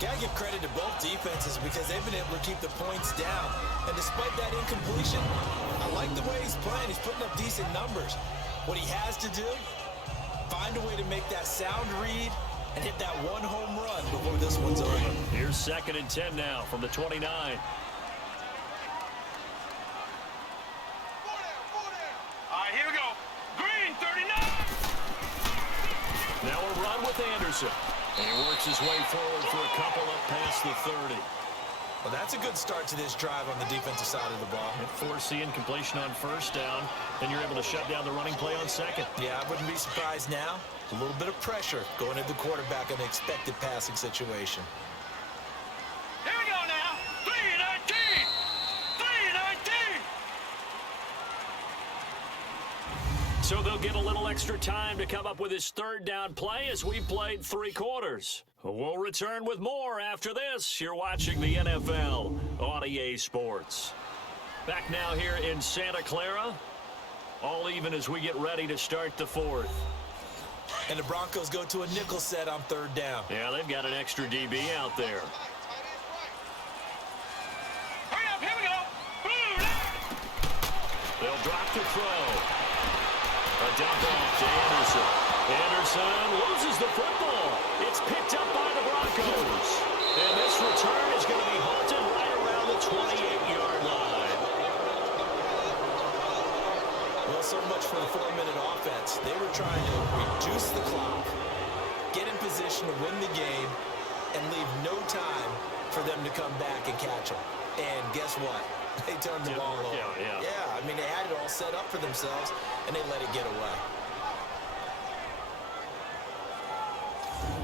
Gotta give credit to both defenses because they've been able to keep the points down. And despite that incompletion, I like the way he's playing. He's putting up decent numbers. What he has to do, find a way to make that sound read and hit that 1 home run before this one's over. Here's 2nd and 10 now from the 29. All right, here we go. Green, 39. Now a run with Anderson. And he works his way forward for a couple up past the 30. Well, that's a good start to this drive on the defensive side of the ball. And force the incompletion on 1st down, then you're able to shut down the running play on 2nd. Yeah, I wouldn't be surprised now. A little bit of pressure going at the quarterback in an expected passing situation. Here we go now. 319. 319. So they'll get a little extra time to come up with his third down play as we played 3 quarters. We'll return with more after this. You're watching the NFL on EA Sports. Back now here in Santa Clara. All even as we get ready to start the fourth. And the Broncos go to a nickel set on 3rd down. Yeah, they've got an extra DB out there. Hurry up, here we go. Boom! They'll drop the throw. A dump off to Anderson. Anderson loses the football. It's picked up by the Broncos. And this return is going to be halted right around the 28-yard line. Well, so much for the 4-minute offense. They were trying to reduce the clock, get in position to win the game, and leave no time for them to come back and catch them. And guess what? They turned the ball over. Yeah, I mean, they had it all set up for themselves, and they let it get away.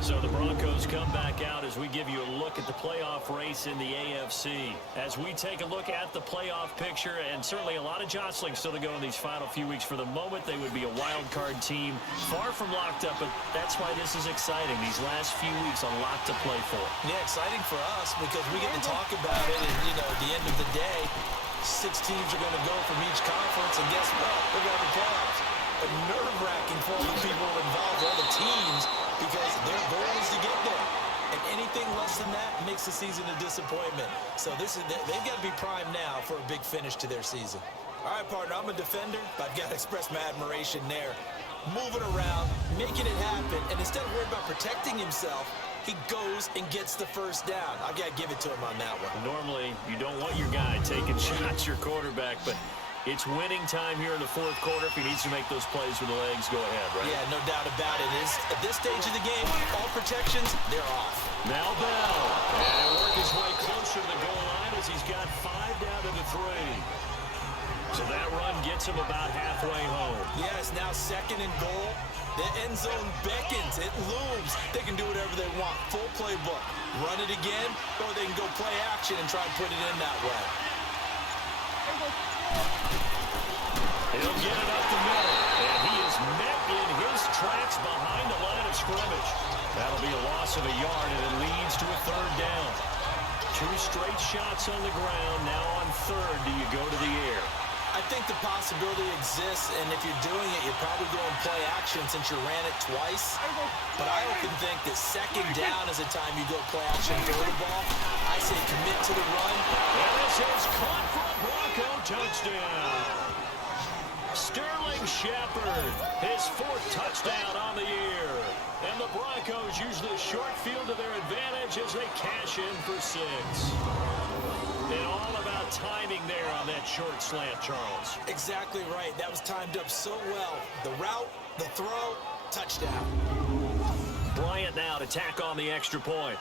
So the Broncos come back out as we give you a look at the playoff race in the AFC. As we take a look at the playoff picture, and certainly a lot of jostling still to go in these final few weeks. For the moment, they would be a wild card team, far from locked up, but that's why this is exciting. These last few weeks, a lot to play for. Yeah, exciting for us because we get to talk about it, and, you know, at the end of the day, 6 teams are going to go from each conference, and guess what? We're going to the playoffs. But nerve-wracking for all the people involved, all the teams, because their goal is to get there. And anything less than that makes the season a disappointment. So they've got to be primed now for a big finish to their season. All right, partner, I'm a defender, but I've got to express my admiration there. Moving around, making it happen, and instead of worrying about protecting himself, he goes and gets the first down. I've got to give it to him on that one. Normally, you don't want your guy taking shots, your quarterback, but it's winning time here in the 4th quarter. If he needs to make those plays with the legs, go ahead, right? Yeah, no doubt about it. At this stage of the game, all protections, they're off. Now Bell. And work his way closer to the goal line as he's got 5 down to the 3. So that run gets him about halfway home. Yeah, it's now 2nd and goal. The end zone beckons. It looms. They can do whatever they want. Full playbook. Run it again, or they can go play action and try and put it in that way. He'll get it up the middle, and he is met in his tracks behind the line of scrimmage. That'll be a loss of a yard, and it leads to a 3rd down. 2 straight shots on the ground. Now on 3rd, do you go to the air? I think the possibility exists, and if you're doing it, you're probably going play action since you ran it twice. But I often think that 2nd down is the time you go play action, throw the ball. I say commit to the run. And this is caught for a Bronco touchdown. Sterling Shepard, his 4th touchdown on the year. And the Broncos use the short field to their advantage as they cash in for 6. And all about timing there on that short slant, Charles. Exactly right. That was timed up so well. The route, the throw, touchdown. Bryant now to tack on the extra point.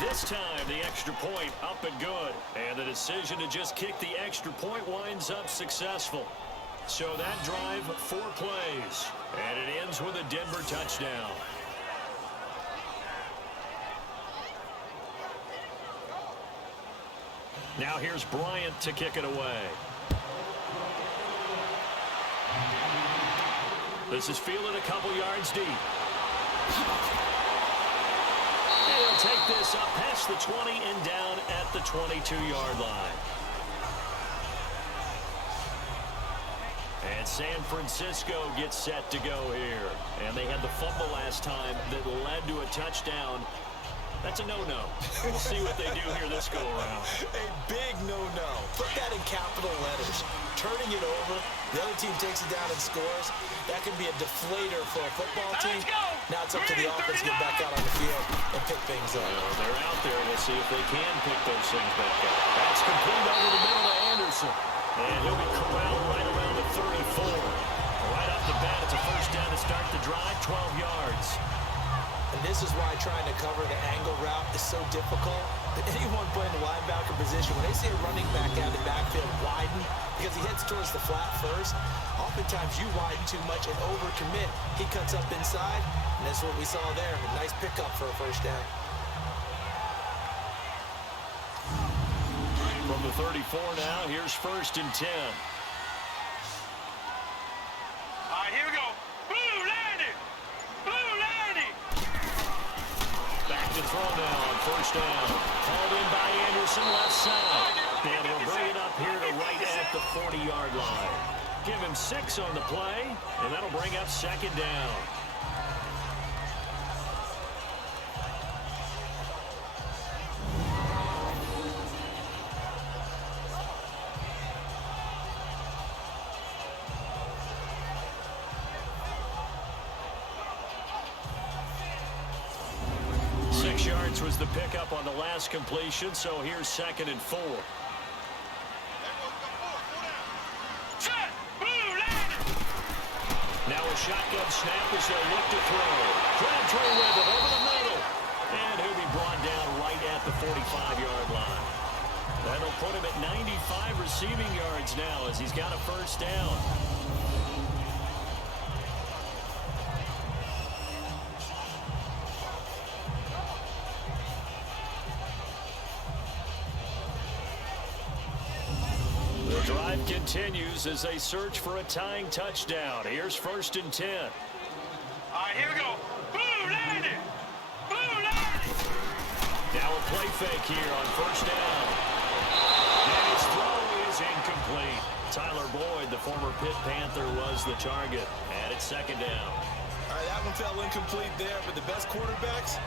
This time, the extra point up and good. And the decision to just kick the extra point winds up successful. So that drive, 4 plays. And it ends with a Denver touchdown. Now here's Bryant to kick it away. This is fielded a couple yards deep. He'll take this up past the 20 and down at the 22-yard line. And San Francisco gets set to go here. And they had the fumble last time that led to a touchdown. That's a no-no. We'll see what they do here this go-around. A big no-no. Put that in capital letters. Turning it over, the other team takes it down and scores. That can be a deflator for a football team. Now it's up to the offense to get back out on the field and pick things up. Well, they're out there. We'll see if they can pick those things back up. That's complete over the middle to Anderson. And he'll be corralled right around the 34. Right off the bat, it's a 1st down to start the drive, 12 yards. And this is why trying to cover the angle route is so difficult. But anyone playing the linebacker position, when they see a running back out of the backfield widen, because he heads towards the flat first, oftentimes you widen too much and overcommit. He cuts up inside, and that's what we saw there. A nice pickup for a 1st down. From the the 34 now. Here's 1st and 10. All right, here we go. Blue landing. Blue landing. Back to throw now on 1st down. Called in by Anderson, left side. And he'll bring it up here to right at the 40-yard line. Give him 6 on the play, and that'll bring up 2nd down. Yards was the pickup on the last completion, so here's 2nd and 4. Now a shotgun snap as they'll look to throw. Crabtree with it over the middle. And he'll be brought down right at the 45-yard line. That'll put him at 95 receiving yards now as he's got a 1st down. Drive continues as they search for a tying touchdown. Here's 1st and 10. All right, here we go. Blue landing. Blue landing. Now a play fake here on 1st down. And his throw is incomplete. Tyler Boyd, the former Pitt Panther, was the target. And it's 2nd down. All right, that one fell incomplete there, but the best quarterbacks,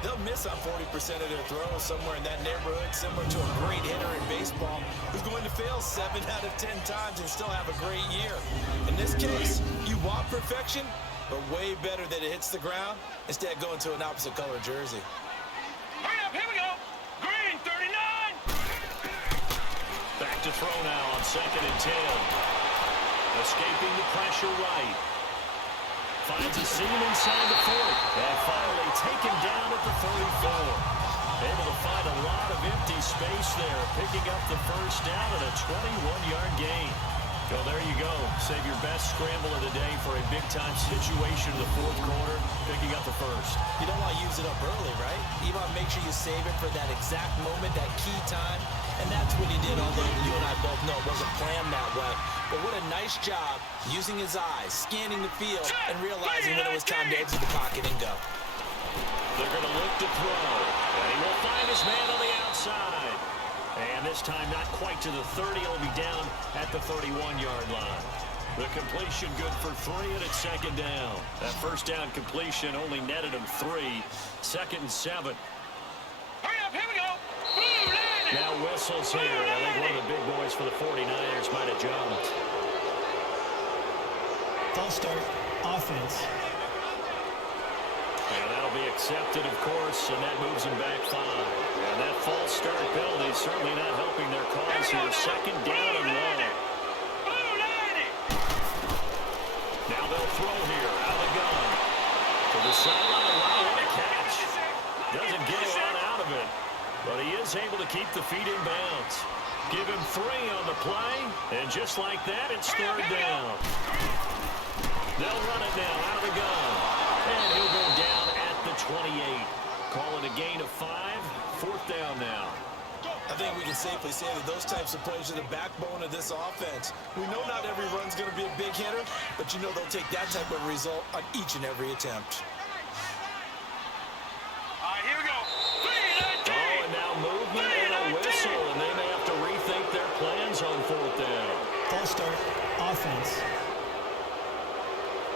they'll miss on 40% of their throws, somewhere in that neighborhood, similar to a great hitter in baseball who's going to fail 7 out of 10 times and still have a great year. In this case, you want perfection, but way better that it hits the ground instead of going to an opposite color jersey. Hurry up, here we go. Green, 39. Back to throw now on 2nd and 10. Escaping the pressure right. Finds a seam inside the 40. And finally taken down at the 34. Able to find a lot of empty space there. Picking up the 1st down and a 21-yard gain. So there you go. Save your best scramble of the day for a big-time situation in the 4th quarter. Picking up the 1st. You don't want to use it up early, right? You want to make sure you save it for that exact moment, that key time. And that's what he did, although you and I both know it wasn't planned that way. But what a nice job using his eyes, scanning the field, and realizing when it was time to exit the pocket and go. They're going to look to throw. And he will find his man on the outside. And this time not quite to the 30. He'll be down at the 31-yard line. The completion good for 3, and it's 2nd down. That 1st down completion only netted him 3. 2nd and 7. Hurry up, here we go. Blue landing. Now whistles here. I think one of the big boys for the 49ers might have jumped. False start, offense. And that'll be accepted, of course, and that moves him back 5. And that false start penalty is certainly not helping their cause here. 2nd down and 1. Now they'll throw here out of the gun. To the sideline. Wow, what a catch. Doesn't get a lot out of it. But he is able to keep the feet in bounds. Give him 3 on the play. And just like that, it's 3rd down. They'll run it now out of the gun. And he'll go down at the 28. Call it a gain of 5. 4th down now. I think we can safely say that those types of plays are the backbone of this offense. We know not every run's going to be a big hitter, but you know they'll take that type of result on each and every attempt. All right, here we go. Oh, and now movement and a whistle, and they may have to rethink their plans on 4th down. False start, offense.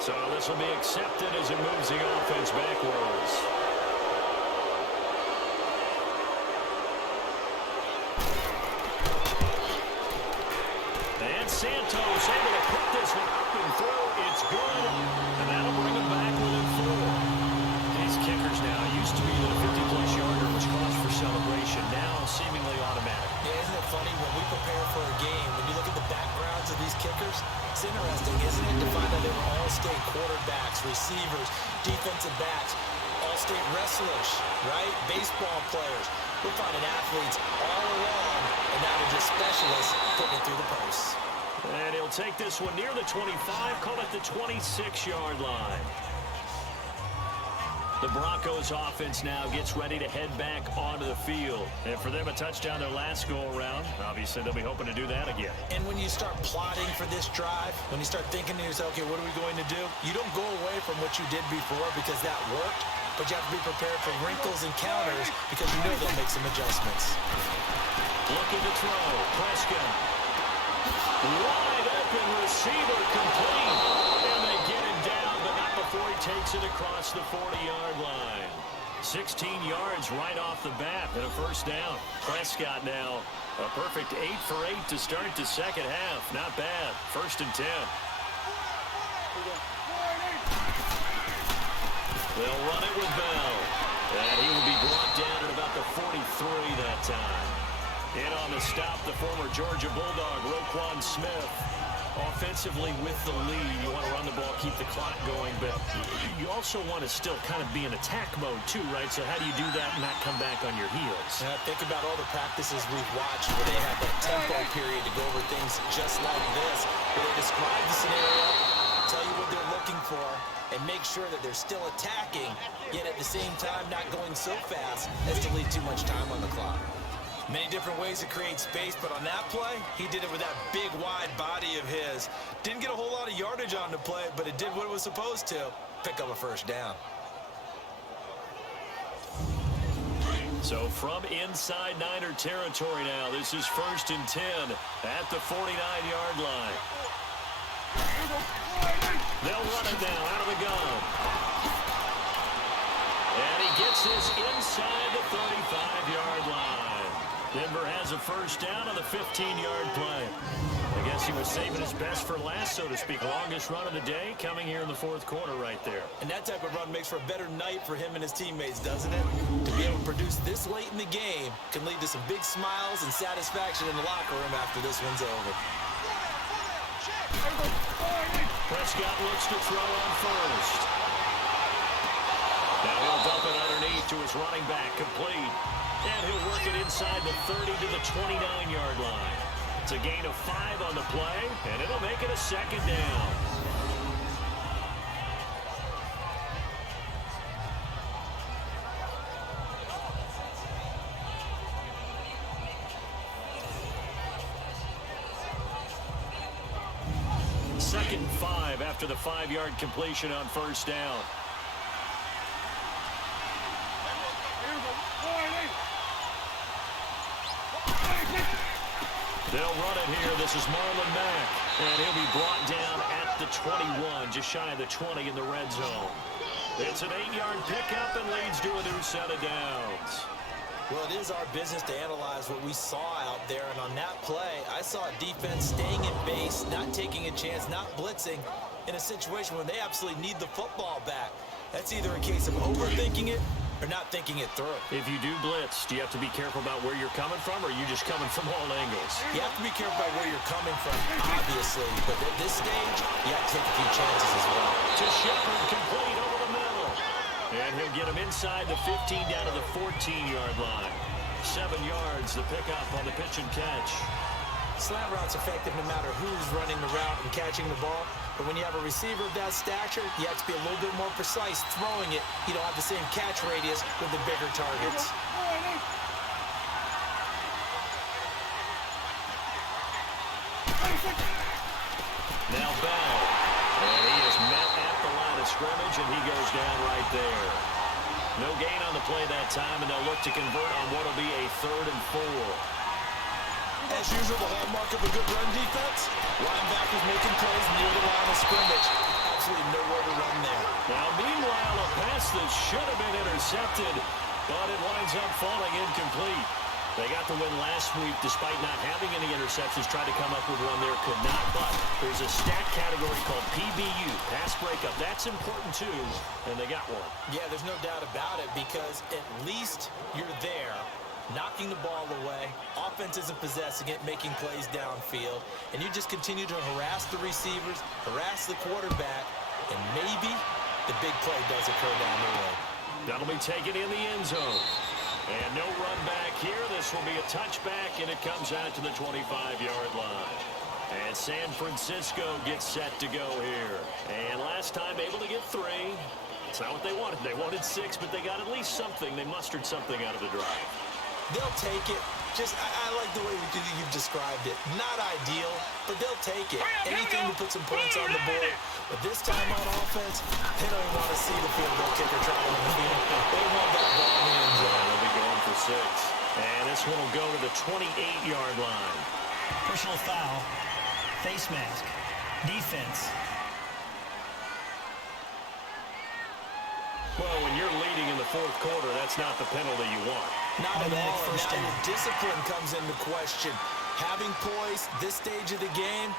So this will be accepted as it moves the offense backwards. And Santos able to put this one up and through. It's good, and that'll bring him back within 4. These kickers now used to be that a 50-plus yarder was cause for celebration. Now seemingly automatic. Yeah, isn't it funny when we prepare for a game, when you look at the backgrounds of these kickers, it's interesting, isn't it, to find out they were all-state quarterbacks, receivers, defensive backs, all-state wrestlers, right? Baseball players. We're finding athletes all along, and now they're just specialists putting it through the posts. And he'll take this one near the 25, call it the 26-yard line. The Broncos offense now gets ready to head back onto the field. And for them, a touchdown their last go-around. Obviously, they'll be hoping to do that again. And when you start plotting for this drive, when you start thinking to yourself, okay, what are we going to do? You don't go away from what you did before because that worked, but you have to be prepared for wrinkles and counters because you know they'll make some adjustments. Looking to throw. Prescott. Wide open receiver complete. And they get him down, but not before he takes it across the 40-yard line. 16 yards right off the bat and a first down. Prescott now a perfect 8 for 8 to start the second half. Not bad. 1st and 10. They'll run it with Bell. And he will be brought down at about the 43 that time. In on the stop, the former Georgia Bulldog, Roquan Smith. Offensively with the lead, you want to run the ball, keep the clock going, but you also want to still kind of be in attack mode too, right? So how do you do that and not come back on your heels? Think about all the practices we've watched where they have that tempo period to go over things just like this, where they describe the scenario, tell you what they're looking for, and make sure that they're still attacking, yet at the same time not going so fast as to leave too much time on the clock. Many different ways to create space, but on that play, he did it with that big, wide body of his. Didn't get a whole lot of yardage on the play, but it did what it was supposed to. Pick up a first down. So from inside Niner territory now, this is 1st and 10 at the 49-yard line. They'll run it now out of the gun. And he gets this inside the 35-yard line. Denver has a first down on the 15-yard play. I guess he was saving his best for last, so to speak. Longest run of the day coming here in the 4th quarter right there. And that type of run makes for a better night for him and his teammates, doesn't it? To be able to produce this late in the game can lead to some big smiles and satisfaction in the locker room after this one's over. Prescott looks to throw on first. Now he'll dump it underneath to his running back, complete. And he'll work it inside the 30 to the 29-yard line. It's a gain of 5 on the play, and it'll make it a 2nd down. Second and 5 after the 5-yard completion on first down. They'll run it here. This is Marlon Mack. And he'll be brought down at the 21, just shy of the 20 in the red zone. It's an 8-yard pickup and leads to a new set of downs. Well, it is our business to analyze what we saw out there. And on that play, I saw a defense staying in base, not taking a chance, not blitzing in a situation where they absolutely need the football back. That's either a case of overthinking it or not thinking it through. If you do blitz, do you have to be careful about where you're coming from, or are you just coming from all angles? You have to be careful about where you're coming from, obviously. But at this stage, you have to take a few chances as well. To Shepard, complete over the middle. And he'll get him inside the 15 down to the 14-yard line. 7 yards, the pickup on the pitch and catch. Slant route's effective no matter who's running the route and catching the ball. But when you have a receiver of that stature, you have to be a little bit more precise throwing it. You don't have the same catch radius with the bigger targets. Now Bell. And he is met at the line of scrimmage, and he goes down right there. No gain on the play that time, and they'll look to convert on what will be a 3rd and 4. As usual, the hallmark of a good run defense, linebackers making plays near the line of scrimmage. Absolutely nowhere to run there. Now, meanwhile, a pass that should have been intercepted, but it winds up falling incomplete. They got the win last week despite not having any interceptions. Tried to come up with one there, could not. But there's a stat category called PBU, pass breakup. That's important, too, and they got one. Yeah, there's no doubt about it because at least you're there, knocking the ball away, offense isn't possessing it, making plays downfield, and you just continue to harass the receivers, harass the quarterback, and maybe the big play does occur down the road. That'll be taken in the end zone. And no run back here. This will be a touchback, and it comes out to the 25-yard line. And San Francisco gets set to go here. And last time able to get 3. It's not what they wanted. They wanted 6, but they got at least something. They mustered something out of the drive. They'll take it. I like the way you've described it. Not ideal, but they'll take it. Anything to put some points on the board. But this time on offense, they don't even want to see the field goal kicker traveling the field. They want that ball in the end zone. They'll be going for 6. And this one will go to the 28-yard line. Personal foul. Face mask. Defense. Well, when you're leading in the fourth quarter, that's not the penalty you want. Not at Automatic all. first Now down. your discipline comes into question. Having poise, this stage of the game,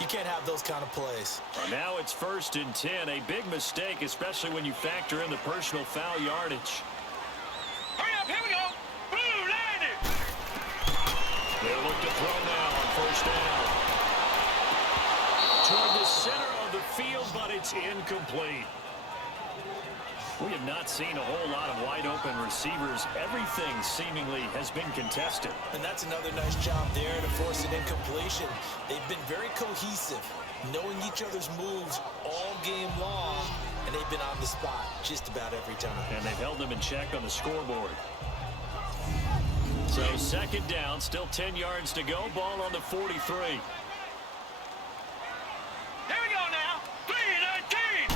you can't have those kind of plays. Well, now it's 1st and 10. A big mistake, especially when you factor in the personal foul yardage. Hurry up, here we go. Blue line it. They'll look to throw now on 1st down. Toward the center of the field, but it's incomplete. We have not seen a whole lot of wide-open receivers. Everything seemingly has been contested. And that's another nice job there to force an incompletion. They've been very cohesive, knowing each other's moves all game long, and they've been on the spot just about every time. And they've held them in check on the scoreboard. So 2nd down, still 10 yards to go. Ball on the 43. Here we go now. 3-19.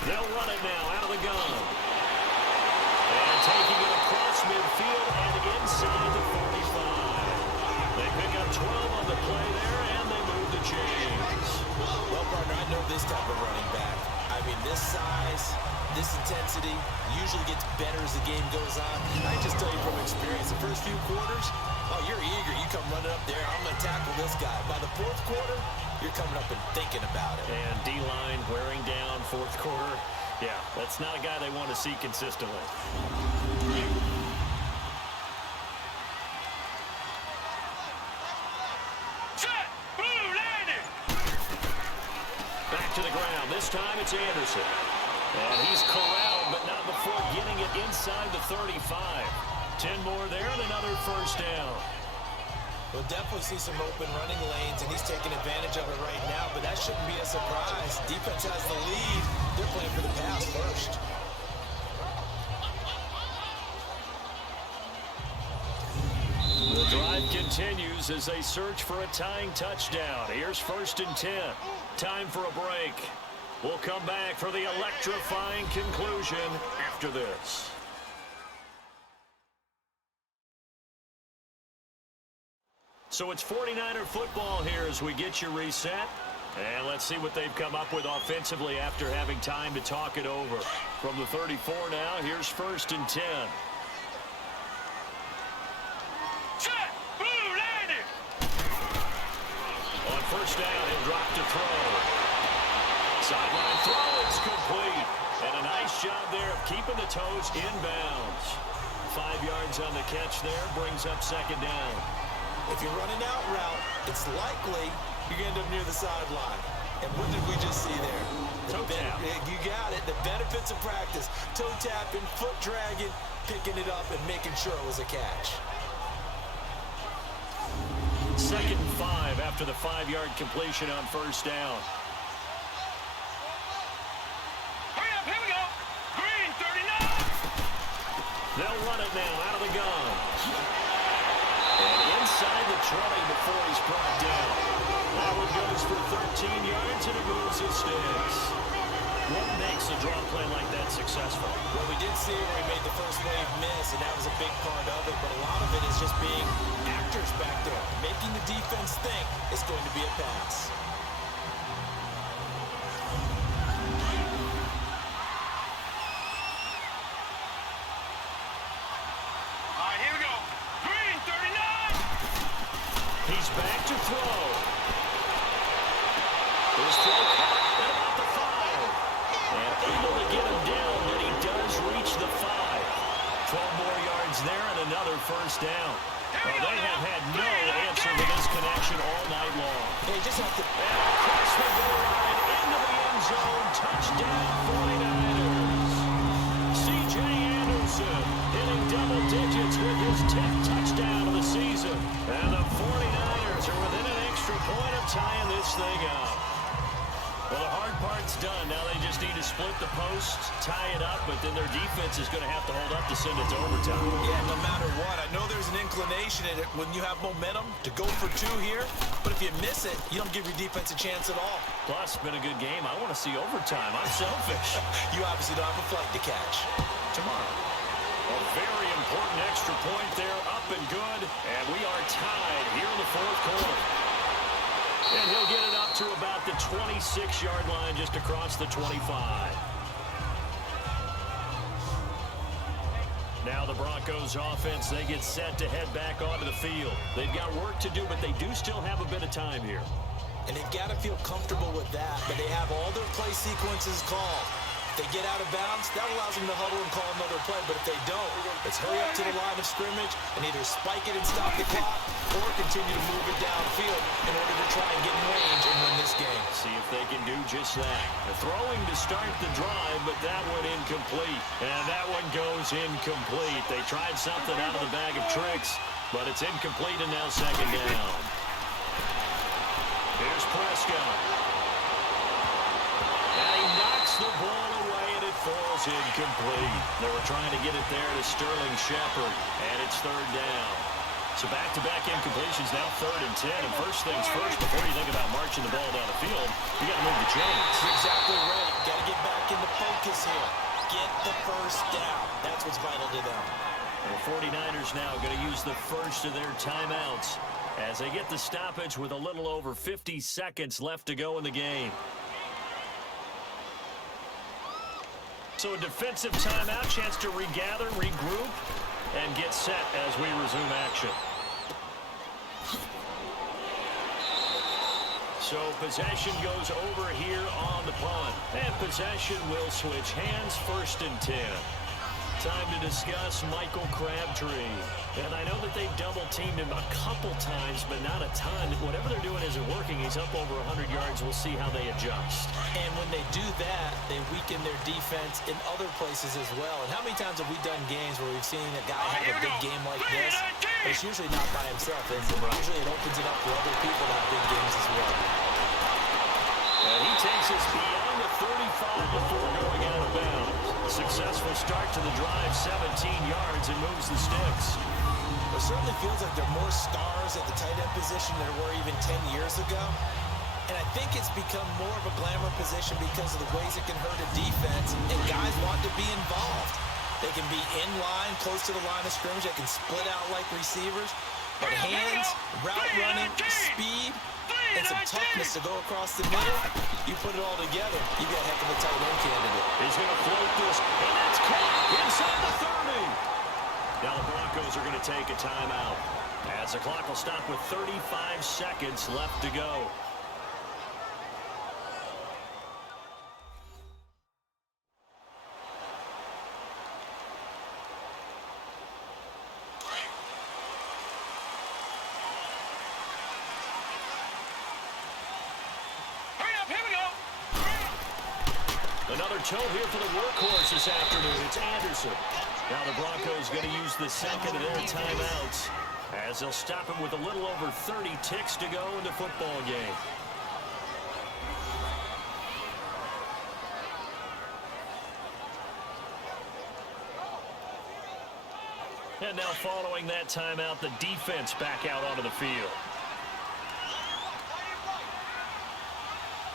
They'll run it now out of the gun. And taking it across midfield and inside the 45. They pick up 12 on the play there, and they move the chains. Well, partner, I know this type of running back. I mean, this size, this intensity usually gets better as the game goes on. I just tell you from experience, the first few quarters, oh, you're eager. You come running up there, I'm going to tackle this guy. By the fourth quarter, you're coming up and thinking about it. And D-line wearing down fourth quarter. Yeah, that's not a guy they want to see consistently. Set. Blue line it. Back to the ground. This time it's Anderson. And he's corralled, but not before getting it inside the 35. 10 more there and another 1st down. We'll definitely see some open running lanes, and he's taking advantage of it right now, but that shouldn't be a surprise. Defense has the lead. They're playing for the pass first. The drive continues as they search for a tying touchdown. Here's 1st and 10. Time for a break. We'll come back for the electrifying conclusion after this. So it's 49er football here as we get you reset. And let's see what they've come up with offensively after having time to talk it over. From the 34 now, here's 1st and 10. Set. Blue line it. On 1st down, he'll drop to throw. Sideline throw is complete. And a nice job there of keeping the toes inbounds. 5 yards on the catch there, brings up 2nd down. If you're running out route, it's likely you're going to end up near the sideline. And what did we just see there? Toe tap. You got it. The benefits of practice. Toe tapping, foot dragging, picking it up, and making sure it was a catch. 2nd and 5 after the 5-yard completion on 1st down. Hurry up, here we go. Green 39. They'll run it now out of the gun. And inside the 20 before he's brought down. That one goes for 13 yards and it moves his sticks. What makes a draw play like that successful? Well, we did see where he made the first wave miss, and that was a big part of it. But a lot of it is just being actors back there, making the defense think it's going to be a pass. All right, here we go. Green 39. He's back to throw. His throw caught at about the 5. And able to get him down, but he does reach the 5. 12 more yards there and another 1st down. Well, they have had no answer to this connection all night long. They just have to... And across the goal line, into the end zone, touchdown 49ers. C.J. Anderson hitting double digits with his 10th touchdown of the season. And the 49ers are within an extra point of tying this thing up. Well, the hard part part's done. Now they just need to split the posts, tie it up, but then their defense is going to have to hold up to send it to overtime. Yeah, no matter what. I know there's an inclination in it when you have momentum to go for two here, but if you miss it, you don't give your defense a chance at all. Plus, been a good game. I want to see overtime. I'm selfish. You obviously don't have a flight to catch. Tomorrow. A very important extra point there, up and good, and we are tied here in the fourth quarter. And he'll get it up to about the 26-yard line, just across the 25. Now the Broncos offense, they get set to head back onto the field. They've got work to do, but they do still have a bit of time here. And they've got to feel comfortable with that, but they have all their play sequences called. If they get out of bounds, that allows them to huddle and call another play. But if they don't, let's hurry up to the line of scrimmage and either spike it and stop the clock or continue to move it downfield in order to try and get in range and win this game. See if they can do just that. They're throwing to start the drive, but that one incomplete. And that one goes incomplete. They tried something out of the bag of tricks, but it's incomplete and now second down. Here's Prescott. And he knocks the ball away, and it falls incomplete. They were trying to get it there to Sterling Shepard, and it's third down. So back-to-back incompletions, now 3rd and 10. And first things first, before you think about marching the ball down the field, you got to move the chains. You're exactly right. Got to get back into focus here. Get the first down. That's what's vital to them. And the 49ers now going to use the first of their timeouts as they get the stoppage with a little over 50 seconds left to go in the game. So a defensive timeout, chance to regather, regroup, and get set as we resume action. So possession goes over here on the punt. And possession will switch hands, 1st and 10. Time to discuss Michael Crabtree. And I know that they've double-teamed him a couple times, but not a ton. Whatever they're doing isn't working. He's up over 100 yards. We'll see how they adjust. And when they do that, they weaken their defense in other places as well. And how many times have we done games where we've seen a guy have a big game like this? But it's usually not by himself, is it? Usually it opens it up for other people to have big games as well. And he takes us beyond the 35 before going out of bounds. Successful start to the drive, 17 yards, and moves the sticks. It certainly feels like there are more stars at the tight end position than there were even 10 years ago. And I think it's become more of a glamour position because of the ways it can hurt a defense, and guys want to be involved. They can be in line, close to the line of scrimmage. They can split out like receivers. But hands, route running, speed, and some toughness to go across the middle, you put it all together, you got a heck of a tight end candidate. He's going to float this, and that's caught inside the 30. Now the Broncos are going to take a timeout as the clock will stop with 35 seconds left to go. Another toe here for the workhorse this afternoon. It's Anderson. Now the Broncos going to use the second of their timeouts as they'll stop him with a little over 30 ticks to go in the football game. And now following that timeout, the defense back out onto the field.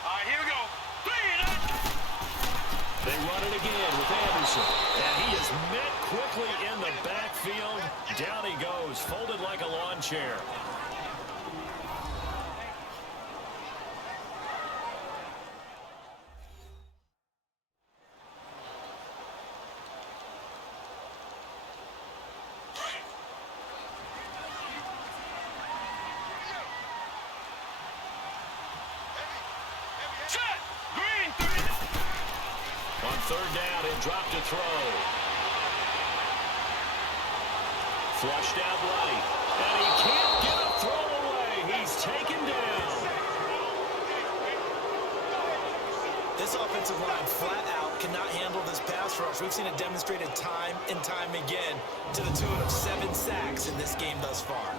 All right, here we go. They run it again with Anderson. And he is met quickly in the backfield. Down he goes, folded like a lawn chair. Third down and drop to throw. Flushed out right. And he can't get a throw away. He's taken down. This offensive line flat out cannot handle this pass rush. We've seen it demonstrated time and time again to the tune of 7 sacks in this game thus far.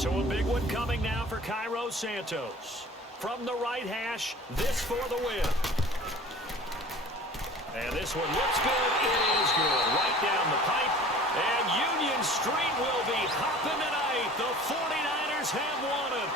So a big one coming now for Cairo Santos. From the right hash, this for the win. And this one looks good. It is good. Right down the pipe. And Union Street will be hopping tonight. The 49ers have won it.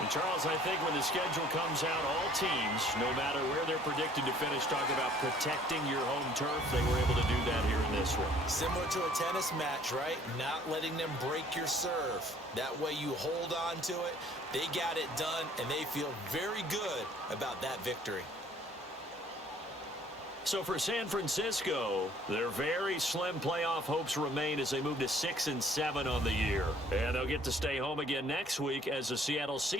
And Charles, I think when the schedule comes out, all teams, no matter where they're predicted to finish, talk about protecting your home turf. They were able to do that here in this one. Similar to a tennis match, right? Not letting them break your serve. That way you hold on to it. They got it done, and they feel very good about that victory. So for San Francisco, their very slim playoff hopes remain as they move to 6-7 on the year. And they'll get to stay home again next week as the Seattle Seahawks